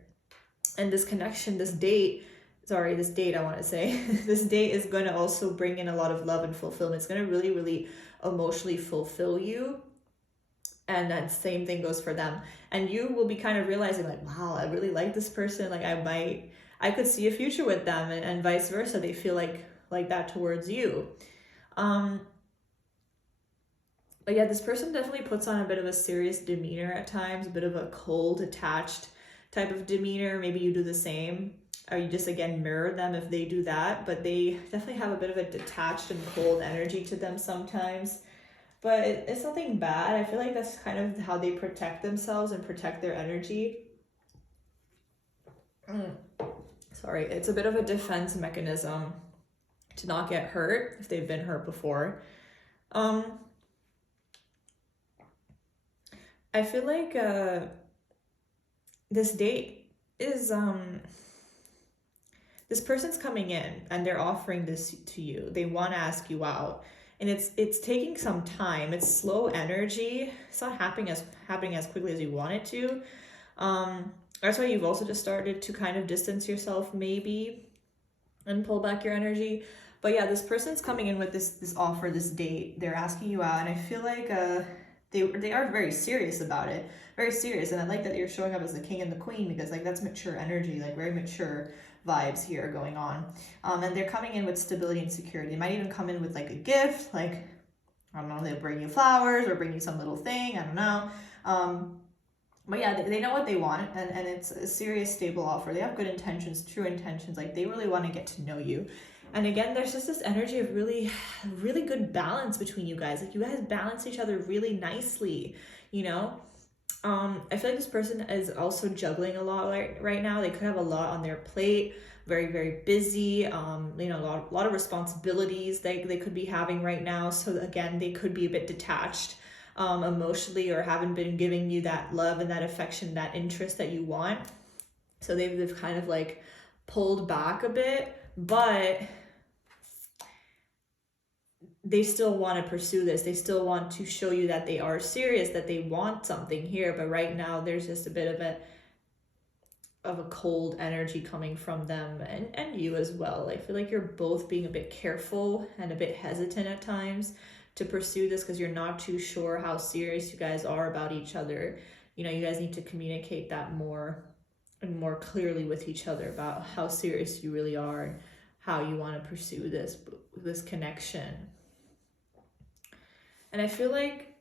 And this connection, this date, I want to say, this date is going to also bring in a lot of love and fulfillment. It's going to really, really emotionally fulfill you. And that same thing goes for them. And you will be kind of realizing like, wow, I really like this person. Like, I could see a future with them, and vice versa. They feel like that towards you. But yeah, this person definitely puts on a bit of a serious demeanor at times, a bit of a cold, attached type of demeanor. Maybe you do the same, or you just again mirror them if they do that. But they definitely have a bit of a detached and cold energy to them sometimes. But it's nothing bad. I feel like that's kind of how they protect themselves and protect their energy. Sorry, it's a bit of a defense mechanism to not get hurt if they've been hurt before. I feel like this date is this person's coming in and they're offering this to you. They want to ask you out, and it's taking some time. It's slow energy. It's not happening as quickly as you want it to. That's why you've also just started to kind of distance yourself maybe and pull back your energy. But yeah, this person's coming in with this offer, this date. They're asking you out, and I feel like they are very serious about it. Very serious. And I like that you're showing up as the king and the queen, because like that's mature energy, like very mature vibes here going on. And they're coming in with stability and security. They might even come in with like a gift, like, I don't know, they'll bring you flowers or bring you some little thing, I don't know. But yeah, they know what they want, and it's a serious, stable offer. They have good intentions, true intentions. Like, they really want to get to know you. And again, there's just this energy of really, really good balance between you guys. Like, you guys balance each other really nicely, you know? I feel like this person is also juggling a lot right now. They could have a lot on their plate, very, very busy, you know, a lot of responsibilities they could be having right now. So again, they could be a bit detached emotionally, or haven't been giving you that love and that affection, that interest that you want. So they've kind of like pulled back a bit, but they still want to pursue this. They still want to show you that they are serious, that they want something here. But right now there's just a bit of a cold energy coming from them, and you as well. I feel like you're both being a bit careful and a bit hesitant at times to pursue this, because you're not too sure how serious you guys are about each other. You know, you guys need to communicate that more and more clearly with each other about how serious you really are and how you want to pursue this connection. And I feel like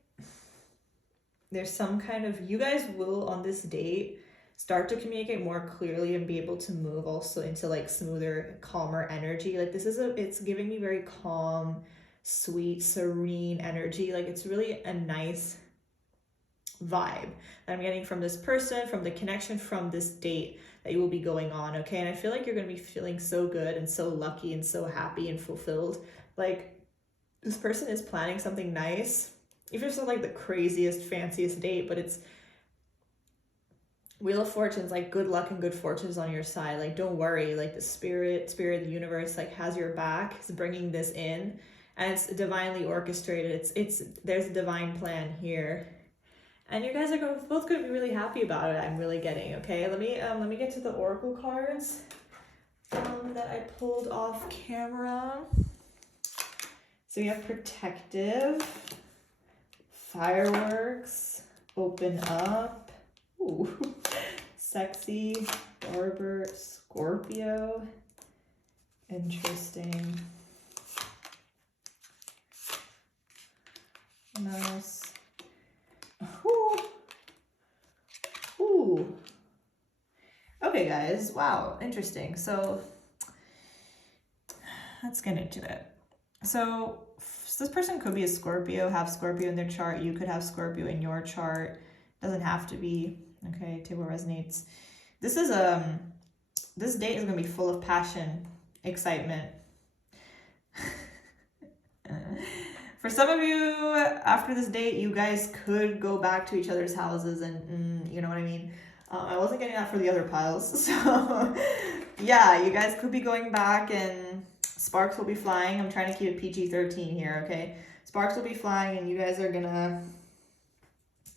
there's some kind of, you guys will on this date start to communicate more clearly and be able to move also into like smoother, calmer energy. Like, it's giving me very calm, sweet, serene energy. Like, it's really a nice vibe that I'm getting from this person, from the connection, from this date that you will be going on, okay? And I feel like you're going to be feeling so good and so lucky and so happy and fulfilled. Like, this person is planning something nice, even if it's not like the craziest, fanciest date, but it's Wheel of Fortune's like good luck and good fortunes on your side. Like, don't worry, like the spirit, the universe like has your back. It's bringing this in, and it's divinely orchestrated. There's a divine plan here, and you guys are both going to be really happy about it. I'm really getting, okay. Let me get to the oracle cards that I pulled off camera. So you have protective, fireworks, open up, ooh, sexy, Arbor, Scorpio. Interesting. Nice. Ooh. Ooh. Okay, guys. Wow. Interesting. So let's get into it. So this person could be a Scorpio, have Scorpio in their chart. You could have Scorpio in your chart. Doesn't have to be. Okay, take what resonates. This is this date is gonna be full of passion, excitement. For some of you, after this date, you guys could go back to each other's houses and you know what I mean? I wasn't getting that for the other piles. So yeah, you guys could be going back and sparks will be flying. I'm trying to keep it PG-13 here, okay? Sparks will be flying and you guys are gonna,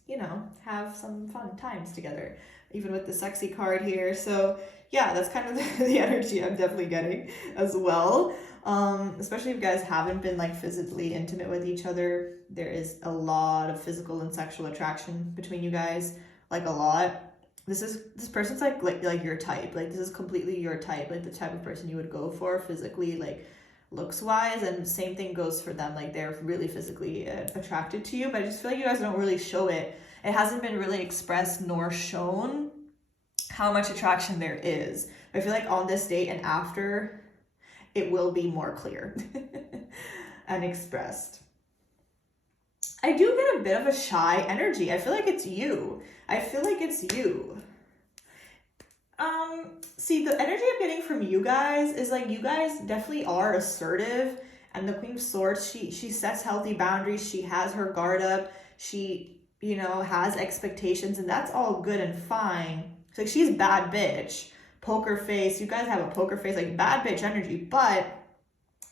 you know, have some fun times together, even with the sexy card here. So yeah, that's kind of the energy I'm definitely getting as well. Especially if you guys haven't been like physically intimate with each other, there is a lot of physical and sexual attraction between you guys, like a lot. This person's like your type. Like this is completely your type, like the type of person you would go for physically, like looks wise, and same thing goes for them. Like they're really physically attracted to you, but I just feel like you guys don't really show it. It hasn't been really expressed nor shown how much attraction there is. I feel like on this date and after, it will be more clear and expressed. I do get a bit of a shy energy. I feel like it's you. I feel like it's you. See, the energy I'm getting from you guys is like you guys definitely are assertive, and the Queen of Swords, she sets healthy boundaries. She has her guard up. She, you know, has expectations, and that's all good and fine. So like, she's bad bitch, poker face. You guys have a poker face, like bad bitch energy, but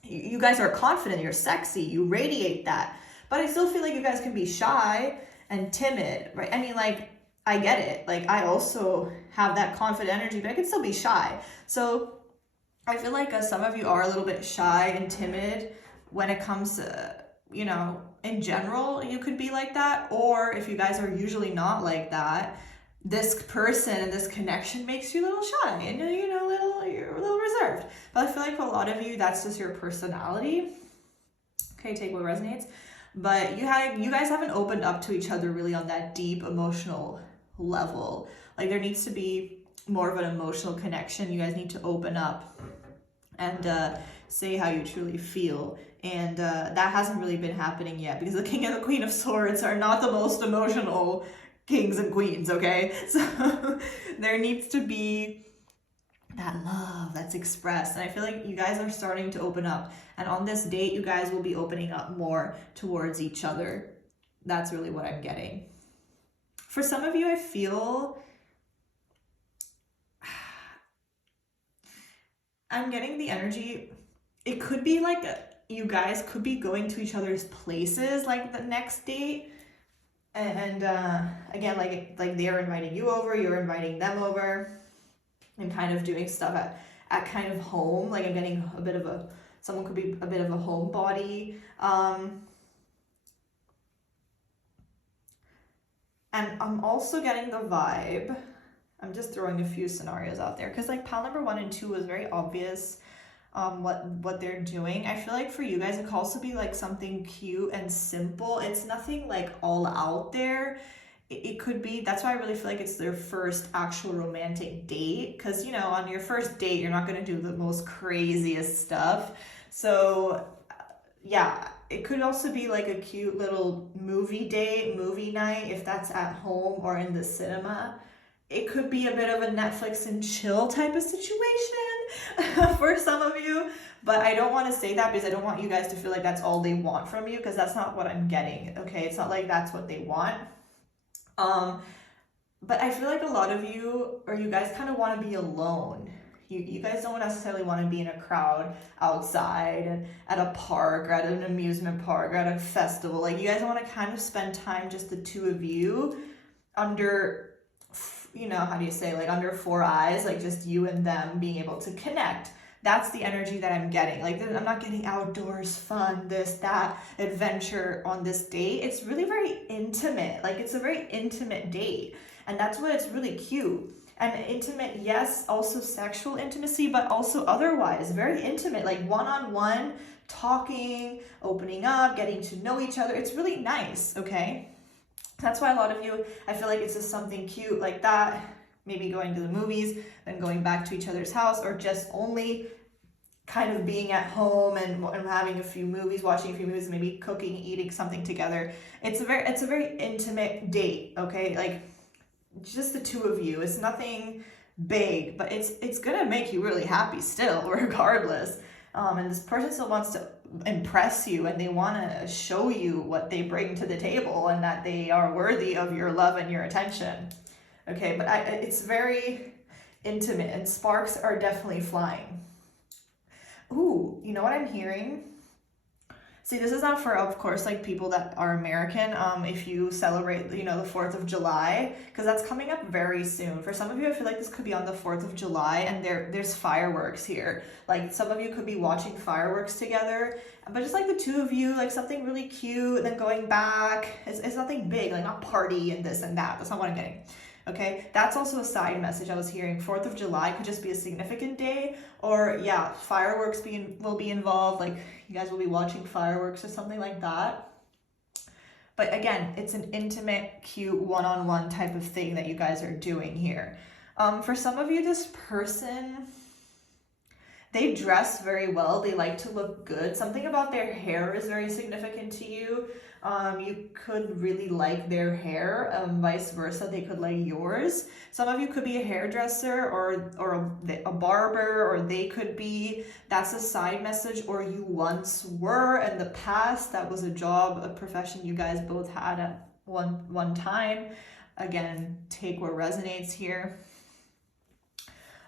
you guys are confident. You're sexy. You radiate that. But I still feel like you guys can be shy and timid, right? I mean, like, I get it. Like, I also have that confident energy, but I can still be shy. So I feel like some of you are a little bit shy and timid when it comes to, you know, in general, you could be like that. Or if you guys are usually not like that, this person and this connection makes you a little shy and, you know, you're a little reserved. But I feel like for a lot of you, that's just your personality. Okay, take what resonates. But you guys haven't opened up to each other really on that deep emotional level. Like there needs to be more of an emotional connection. You guys need to open up and say how you truly feel. And that hasn't really been happening yet because the King and the Queen of Swords are not the most emotional kings and queens, okay? So there needs to be that love that's expressed. And I feel like you guys are starting to open up. And on this date, you guys will be opening up more towards each other. That's really what I'm getting. For some of you, I feel I'm getting the energy. It could be like you guys could be going to each other's places like the next date. And again, like they're inviting you over, you're inviting them over, and kind of doing stuff at kind of home. Like I'm getting a bit of someone could be a bit of a homebody. And I'm also getting the vibe. I'm just throwing a few scenarios out there because like pile number 1 and 2 was very obvious what they're doing. I feel like for you guys, it could also be like something cute and simple. It's nothing like all out there. It could be, that's why I really feel like it's their first actual romantic date. Because, you know, on your first date, you're not going to do the most craziest stuff. So, yeah, it could also be like a cute little movie date, movie night, if that's at home or in the cinema. It could be a bit of a Netflix and chill type of situation for some of you. But I don't want to say that because I don't want you guys to feel like that's all they want from you, because that's not what I'm getting, okay? It's not like that's what they want. But I feel like a lot of you, or you guys kind of want to be alone. You guys don't necessarily want to be in a crowd outside and at a park or at an amusement park or at a festival. Like you guys want to kind of spend time, just the two of you, under, you know, how do you say, like under 4 eyes, like just you and them being able to connect. That's the energy that I'm getting. Like I'm not getting outdoors fun, this, that, adventure on this date. It's really very intimate. Like it's a very intimate date. And that's why it's really cute. And intimate, yes, also sexual intimacy, but also otherwise very intimate, like one-on-one, talking, opening up, getting to know each other. It's really nice, okay? That's why a lot of you, I feel like it's just something cute like that, maybe going to the movies, then going back to each other's house, or just only kind of being at home and having a few movies, watching a few movies, maybe cooking, eating something together. It's a very intimate date, okay? Like just the two of you. It's nothing big, but it's gonna make you really happy still, regardless. And this person still wants to impress you, and they want to show you what they bring to the table and that they are worthy of your love and your attention. Okay, but it's very intimate, and sparks are definitely flying. Ooh, you know what I'm hearing? See, this is not for, of course, like people that are American. If you celebrate, you know, the 4th of July, because that's coming up very soon. For some of you, I feel like this could be on the 4th of July, and there's fireworks here. Like some of you could be watching fireworks together, but just like the two of you, like something really cute, and then going back. It's nothing big, like not party and this and that. That's not what I'm getting. Okay, that's also a side message I was hearing. 4th of July could just be a significant day, or yeah, fireworks will be involved. Like you guys will be watching fireworks or something like that. But again, it's an intimate, cute, one-on-one type of thing that you guys are doing here. For some of you, this person, they dress very well. They like to look good. Something about their hair is very significant to you. You could really like their hair, vice versa, they could like yours. Some of you could be a hairdresser or a barber, or they could be, that's a side message, or you once were in the past. That was a job, a profession you guys both had at one time. Again, take what resonates here.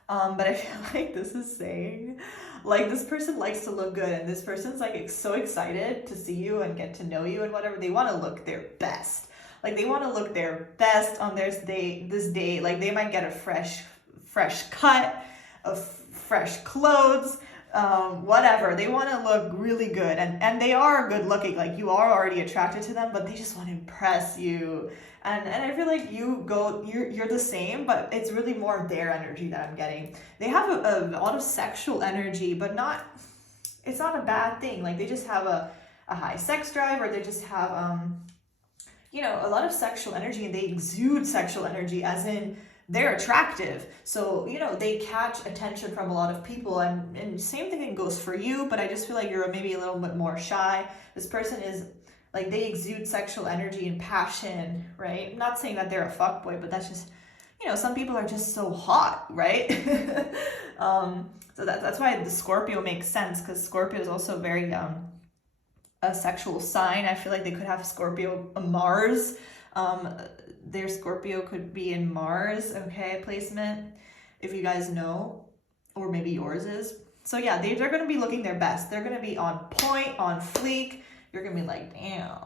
But I feel like this is saying, like, this person likes to look good, and this person's like so excited to see you and get to know you and whatever. They want to look their best. Like they want to look their best on this day. Like they might get a fresh cut, of fresh clothes, whatever. They want to look really good, and they are good looking. Like you are already attracted to them, but they just want to impress you. And I feel like you're the same, but it's really more their energy that I'm getting. They have a lot of sexual energy, but it's not a bad thing. Like they just have a high sex drive, or they just have you know, a lot of sexual energy, and they exude sexual energy, as in they're attractive. So, you know, they catch attention from a lot of people, and same thing goes for you, but I just feel like you're maybe a little bit more shy. This person is like, they exude sexual energy and passion, right? I'm not saying that they're a fuckboy, but that's just, you know, some people are just so hot, right? So that's why the Scorpio makes sense, because Scorpio is also very a sexual sign. I feel like they could have Scorpio Mars. Their Scorpio could be in Mars, okay, placement, if you guys know, or maybe yours is. So yeah, they're going to be looking their best. They're going to be on point, on fleek. You're going to be like, damn.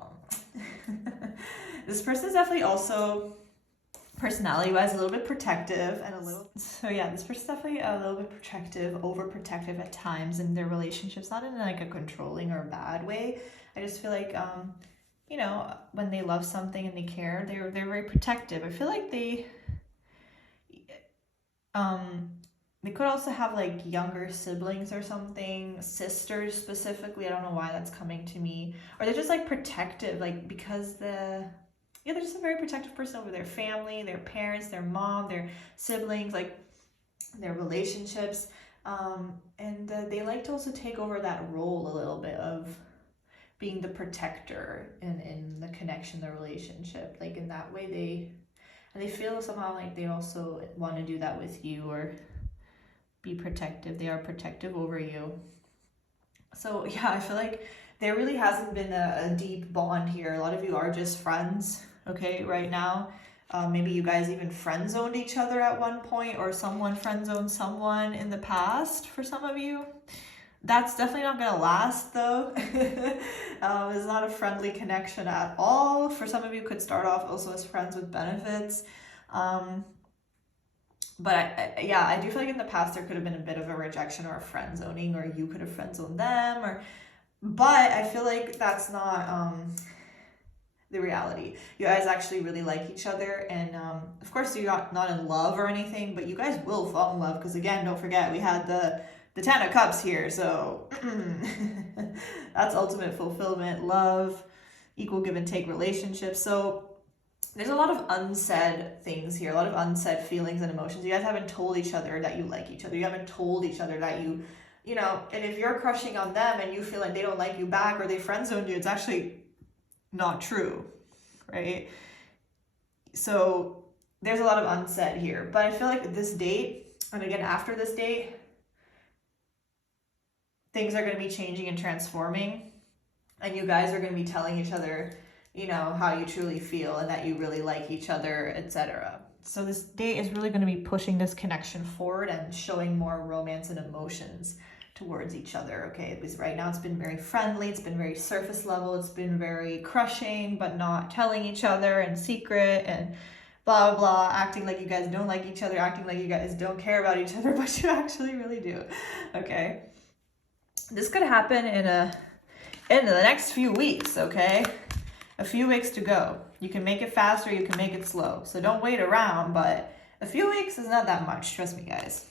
This person is definitely also, personality-wise, a little bit protective, and so yeah, this person's definitely a little bit protective, overprotective at times in their relationships, not in like a controlling or bad way. I just feel like, you know, when they love something and they care, they're very protective. I feel like they could also have like younger siblings or something, sisters specifically. I don't know why that's coming to me. Or they're just like protective, like because they're just a very protective person over their family, their parents, their mom, their siblings, like their relationships. And they like to also take over that role a little bit of being the protector in the connection, the relationship. Like in that way, they feel somehow like they also want to do that with you, or be protective. They are protective over you. So yeah, I feel like there really hasn't been a deep bond here. A lot of you are just friends, okay, right now. Maybe you guys even friend zoned each other at one point, or someone friend zoned someone in the past for some of you. That's definitely not going to last though. It's not a friendly connection at all. For some of you, could start off also as friends with benefits. But I do feel like in the past there could have been a bit of a rejection or a friend zoning, or you could have friend zoned them, but I feel like that's not the reality. You guys actually really like each other, and of course you're not in love or anything, but you guys will fall in love, because again, don't forget, we had the Ten of Cups here, so that's ultimate fulfillment, love, equal give and take relationships. So there's a lot of unsaid things here, a lot of unsaid feelings and emotions. You guys haven't told each other that you like each other. You haven't told each other that you know, and if you're crushing on them and you feel like they don't like you back or they friend zoned you, it's actually not true, right? So there's a lot of unsaid here, but I feel like this date, and again after this date, things are going to be changing and transforming, and you guys are going to be telling each other, you know, how you truly feel and that you really like each other, etc. So this date is really going to be pushing this connection forward and showing more romance and emotions towards each other, okay? Because right now it's been very friendly, it's been very surface level, it's been very crushing, but not telling each other in secret and blah, blah, blah, acting like you guys don't like each other, acting like you guys don't care about each other, but you actually really do, okay? This could happen in the next few weeks, okay? A few weeks to go. You can make it faster, you can make it slow. So don't wait around, but a few weeks is not that much, trust me, guys.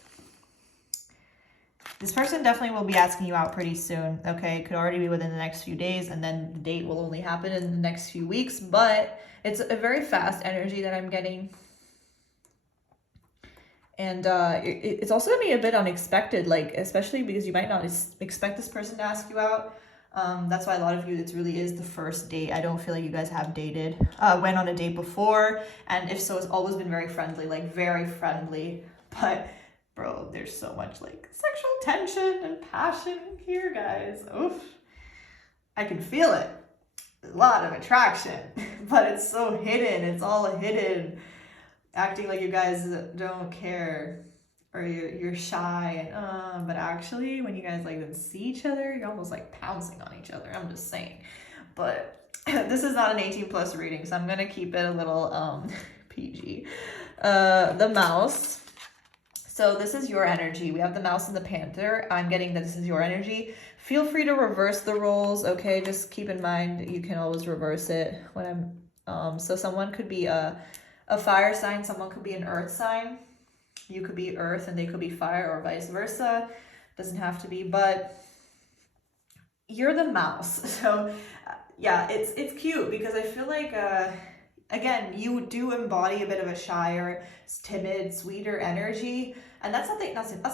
This person definitely will be asking you out pretty soon, okay? It could already be within the next few days, and then the date will only happen in the next few weeks, but it's a very fast energy that I'm getting. And it's also going to be a bit unexpected, like, especially because you might not expect this person to ask you out. That's why a lot of you, it really is the first date. I don't feel like you guys have dated, went on a date before, and if so, it's always been very friendly, like very friendly, but bro, there's so much like sexual tension and passion here, guys. Oof. I can feel it. A lot of attraction, but it's so hidden. It's all hidden. Acting like you guys don't care, or you're shy, and but actually when you guys like then see each other, you're almost like pouncing on each other. I'm just saying. But this is not an 18+ reading, so I'm gonna keep it a little PG. The mouse. So this is your energy. We have the mouse and the panther. I'm getting that this is your energy. Feel free to reverse the roles, okay? Just keep in mind you can always reverse it when I'm so someone could be a fire sign, someone could be an earth sign. You could be earth and they could be fire, or vice versa. Doesn't have to be, but you're the mouse. So yeah, it's cute because I feel like again, you do embody a bit of a shyer, timid, sweeter energy, and that's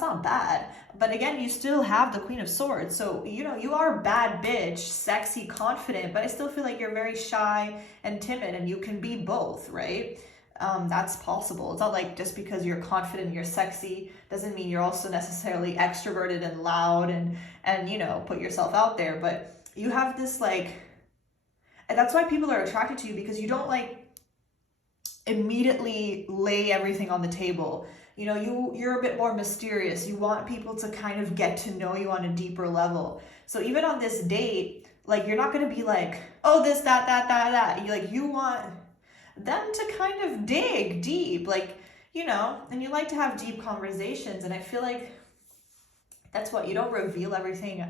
not bad. But again, you still have the Queen of Swords, so you know you are a bad bitch, sexy, confident, but I still feel like you're very shy and timid, and you can be both, right? That's possible. It's not like just because you're confident and you're sexy doesn't mean you're also necessarily extroverted and loud and you know put yourself out there. But you have this like, and that's why people are attracted to you, because you don't like immediately lay everything on the table. You know, you're a bit more mysterious. You want people to kind of get to know you on a deeper level. So even on this date, like you're not going to be like, oh, this, that. You want them to kind of dig deep, like, you know, and you like to have deep conversations. And I feel like that's what you don't reveal everything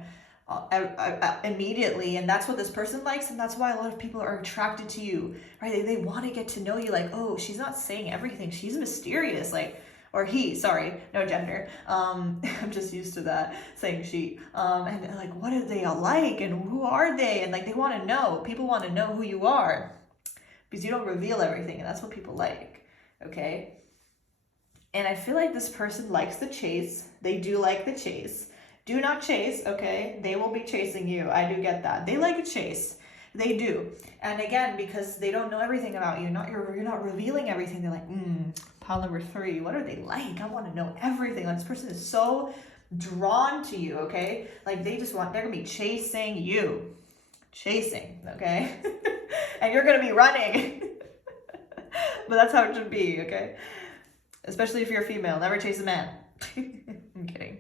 immediately, and that's what this person likes, and that's why a lot of people are attracted to you, right? They want to get to know you, like, oh, she's not saying everything, she's mysterious, like, or he, sorry, no gender, I'm just used to that, saying she, and like, what are they like, and who are they, and like, they want to know, people want to know who you are, because you don't reveal everything, and that's what people like, okay? And I feel like this person likes the chase. They do like the chase. Do not chase, okay? They will be chasing you. I do get that. They like a chase. They do. And again, because they don't know everything about you, you're not revealing everything. They're like, pile number 3, what are they like? I want to know everything. Like, this person is so drawn to you, okay? Like, they're gonna be chasing you. Chasing, okay? And you're gonna be running. But that's how it should be, okay? Especially if you're a female, never chase a man. I'm kidding.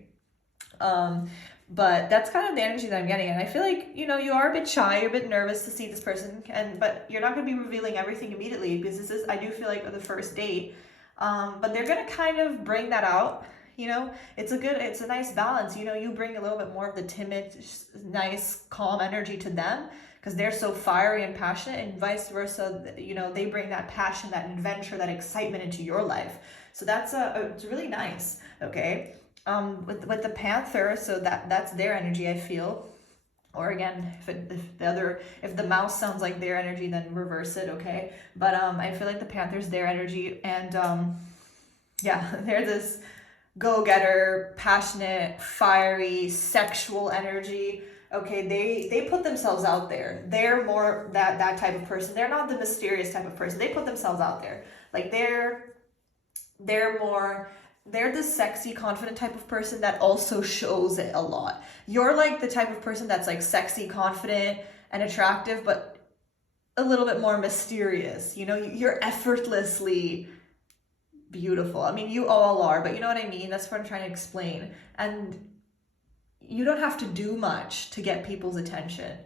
But that's kind of the energy that I'm getting, and I feel like, you know, you are a bit shy, you're a bit nervous to see this person, but you're not going to be revealing everything immediately, because this is, I do feel like, the first date, but they're going to kind of bring that out, you know, it's a nice balance, you know, you bring a little bit more of the timid, nice, calm energy to them, because they're so fiery and passionate, and vice versa, you know, they bring that passion, that adventure, that excitement into your life. So that's it's really nice, okay? With the Panther, so that's their energy, I feel. Or again, if the mouse sounds like their energy, then reverse it, okay? But I feel like the Panther's their energy, and yeah, they're this go-getter, passionate, fiery, sexual energy. Okay, they put themselves out there. They're more that type of person. They're not the mysterious type of person. They put themselves out there. Like they're the sexy, confident type of person that also shows it a lot. You're like the type of person that's like sexy, confident, and attractive, but a little bit more mysterious. You know, you're effortlessly beautiful. I mean, you all are, but you know what I mean? That's what I'm trying to explain. And you don't have to do much to get people's attention,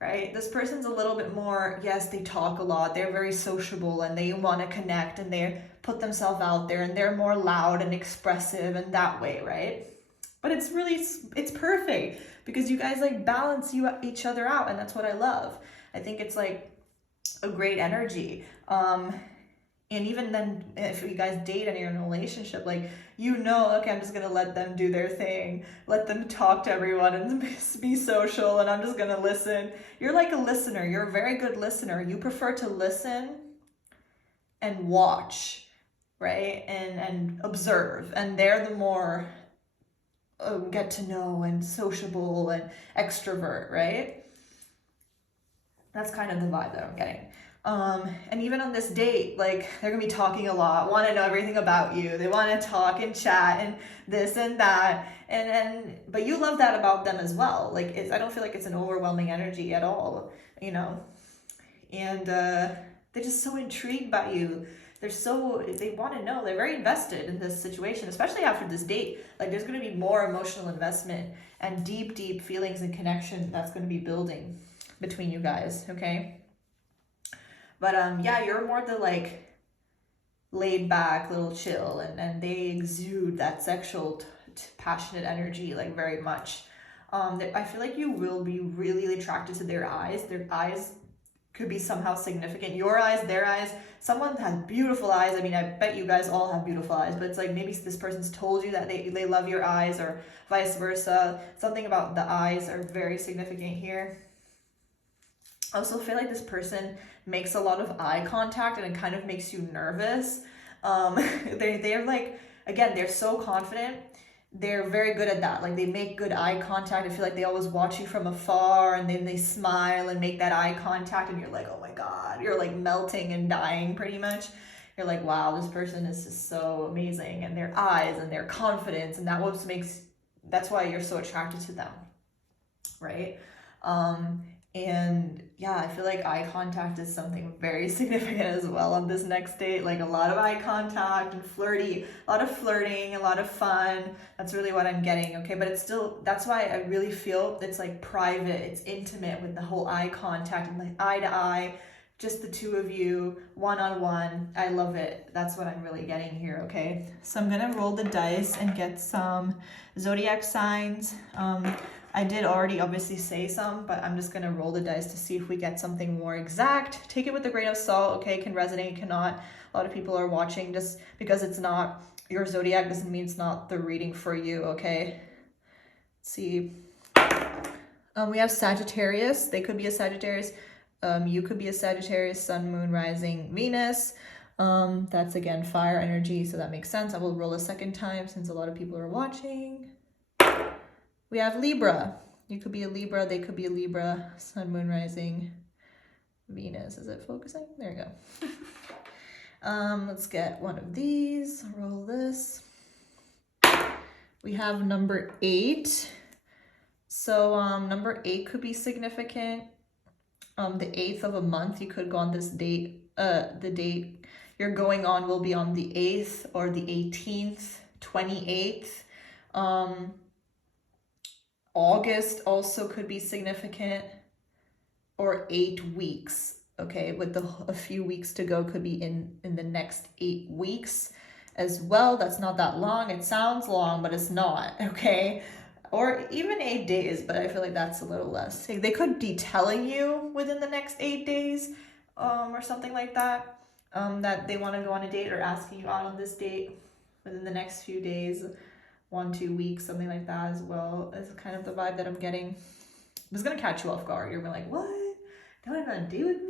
right? This person's a little bit more, yes, they talk a lot, they're very sociable, and they want to connect, and they put themselves out there, and they're more loud and expressive and that way, right? But it's perfect, because you guys like balance each other out, and that's what I love. I think it's like a great energy. And even then, if you guys date and you're in a relationship, like, you know, okay, I'm just going to let them do their thing. Let them talk to everyone and be social, and I'm just going to listen. You're like a listener. You're a very good listener. You prefer to listen and watch, right? And observe. And they're the more get to know and sociable and extrovert, right? That's kind of the vibe that I'm getting. And even on this date, like, they're gonna be talking a lot, want to know everything about you. They want to talk and chat and this and that, but you love that about them as well. Like, I don't feel like it's an overwhelming energy at all, you know. And they're just so intrigued by you. They want to know. They're very invested in this situation, especially after this date. Like, there's going to be more emotional investment and deep feelings and connection that's going to be building between you guys, okay? But yeah, you're more the like laid back, little chill, and they exude that sexual, passionate energy like very much. I feel like you will be really attracted to their eyes. Their eyes could be somehow significant. Your eyes, their eyes. Someone has beautiful eyes. I mean, I bet you guys all have beautiful eyes, but it's like maybe this person's told you that they love your eyes, or vice versa. Something about the eyes are very significant here. I also feel like this person makes a lot of eye contact, and it kind of makes you nervous. They're like, again, they're so confident. They're very good at that. Like, they make good eye contact. I feel like they always watch you from afar, and then they smile and make that eye contact, and you're like, oh my God, you're like melting and dying pretty much. You're like, wow, this person is just so amazing. And their eyes and their confidence, and that's why you're so attracted to them, right? And yeah, I feel like eye contact is something very significant as well on this next date. Like, a lot of eye contact and a lot of flirting, a lot of fun. That's really what I'm getting, okay? But it's still, that's why I really feel it's like private, it's intimate with the whole eye contact and like eye to eye, just the two of you, one-on-one. I love it. That's what I'm really getting here, okay? So I'm gonna roll the dice and get some zodiac signs. I did already obviously say some, but I'm just going to roll the dice to see if we get something more exact. Take it with a grain of salt, okay? Can resonate, cannot. A lot of people are watching. Just because it's not your zodiac doesn't mean it's not the reading for you, okay? Let's see. We have Sagittarius. They could be a Sagittarius. You could be a Sagittarius, Sun, Moon, Rising, Venus. That's, again, fire energy, so that makes sense. I will roll a second time since a lot of people are watching. We have Libra. You could be a Libra. They could be a Libra. Sun, Moon, Rising, Venus. Is it focusing? There you go. Let's get one of these. Roll this. We have number 8. So number 8 could be significant. The 8th of a month, you could go on this date. The date you're going on will be on the 8th or the 18th, 28th. August also could be significant, or 8 weeks, okay, with a few weeks to go, could be in the next 8 weeks as well. That's not that long. It sounds long, but it's not, okay? or even 8 days, but I feel like that's a little less. They could be telling you within the next 8 days, or something like that, that they want to go on a date or asking you out on this date within the next few days, 1-2 weeks, something like that as well, is kind of the vibe that I'm getting. It's gonna catch you off guard. You're gonna be like, what? They want to go on a date with me?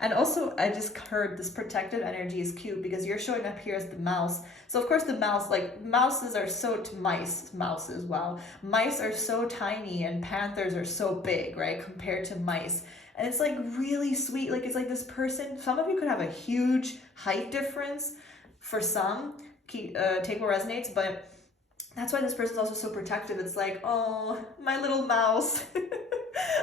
And also, I just heard this protective energy is cute because you're showing up here as the mouse. So of course the mouse, like mouses are so, mouses, wow. Mice are so tiny and panthers are so big, right? Compared to mice. And it's like really sweet. Like it's like this person, some of you could have a huge height difference for some, take what resonates, but that's why this person's also so protective. It's like, oh, my little mouse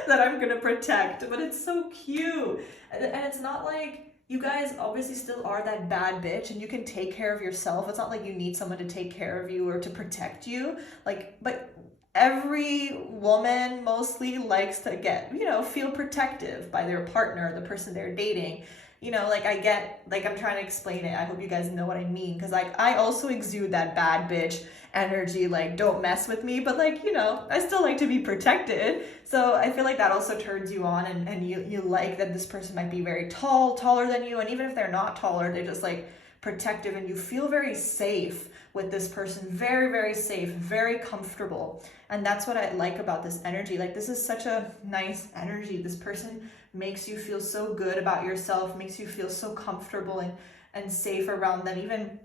that I'm gonna protect, but it's so cute. And it's not like, you guys obviously still are that bad bitch and you can take care of yourself. It's not like you need someone to take care of you or to protect you. Like, but every woman mostly likes to get, feel protective by their partner, the person they're dating. Like I get, like I'm trying to explain it. I hope you guys know what I mean. Cause like I also exude that bad bitch energy, like don't mess with me, but like, I still like to be protected. So I feel like that also turns you on, and you like that this person might be very taller than you. And even if they're not taller, they're just like protective and you feel very safe with this person. Very, very safe, very comfortable. And that's what I like about this energy. Like this is such a nice energy. This person makes you feel so good about yourself, makes you feel so comfortable and safe around them. Even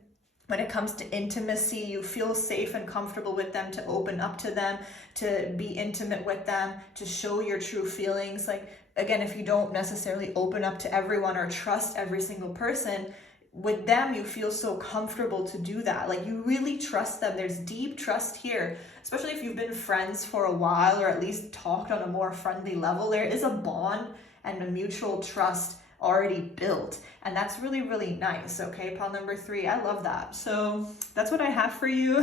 when it comes to intimacy, you feel safe and comfortable with them, to open up to them, to be intimate with them, to show your true feelings. Like, again, if you don't necessarily open up to everyone or trust every single person, with them, you feel so comfortable to do that. Like you really trust them. There's deep trust here, especially if you've been friends for a while or at least talked on a more friendly level. There is a bond and a mutual trust already built, and that's really, really nice. Okay, pile number 3, I love that. So that's what I have for you.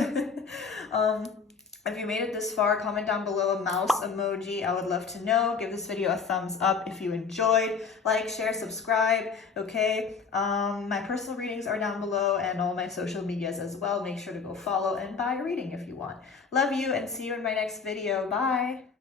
If you made it this far, comment down below a mouse emoji. I would love to know. Give this video a thumbs up if you enjoyed. Like, share, subscribe. Okay, my personal readings are down below and all my social medias as well. Make sure to go follow and buy a reading if you want. Love you and see you in my next video. Bye.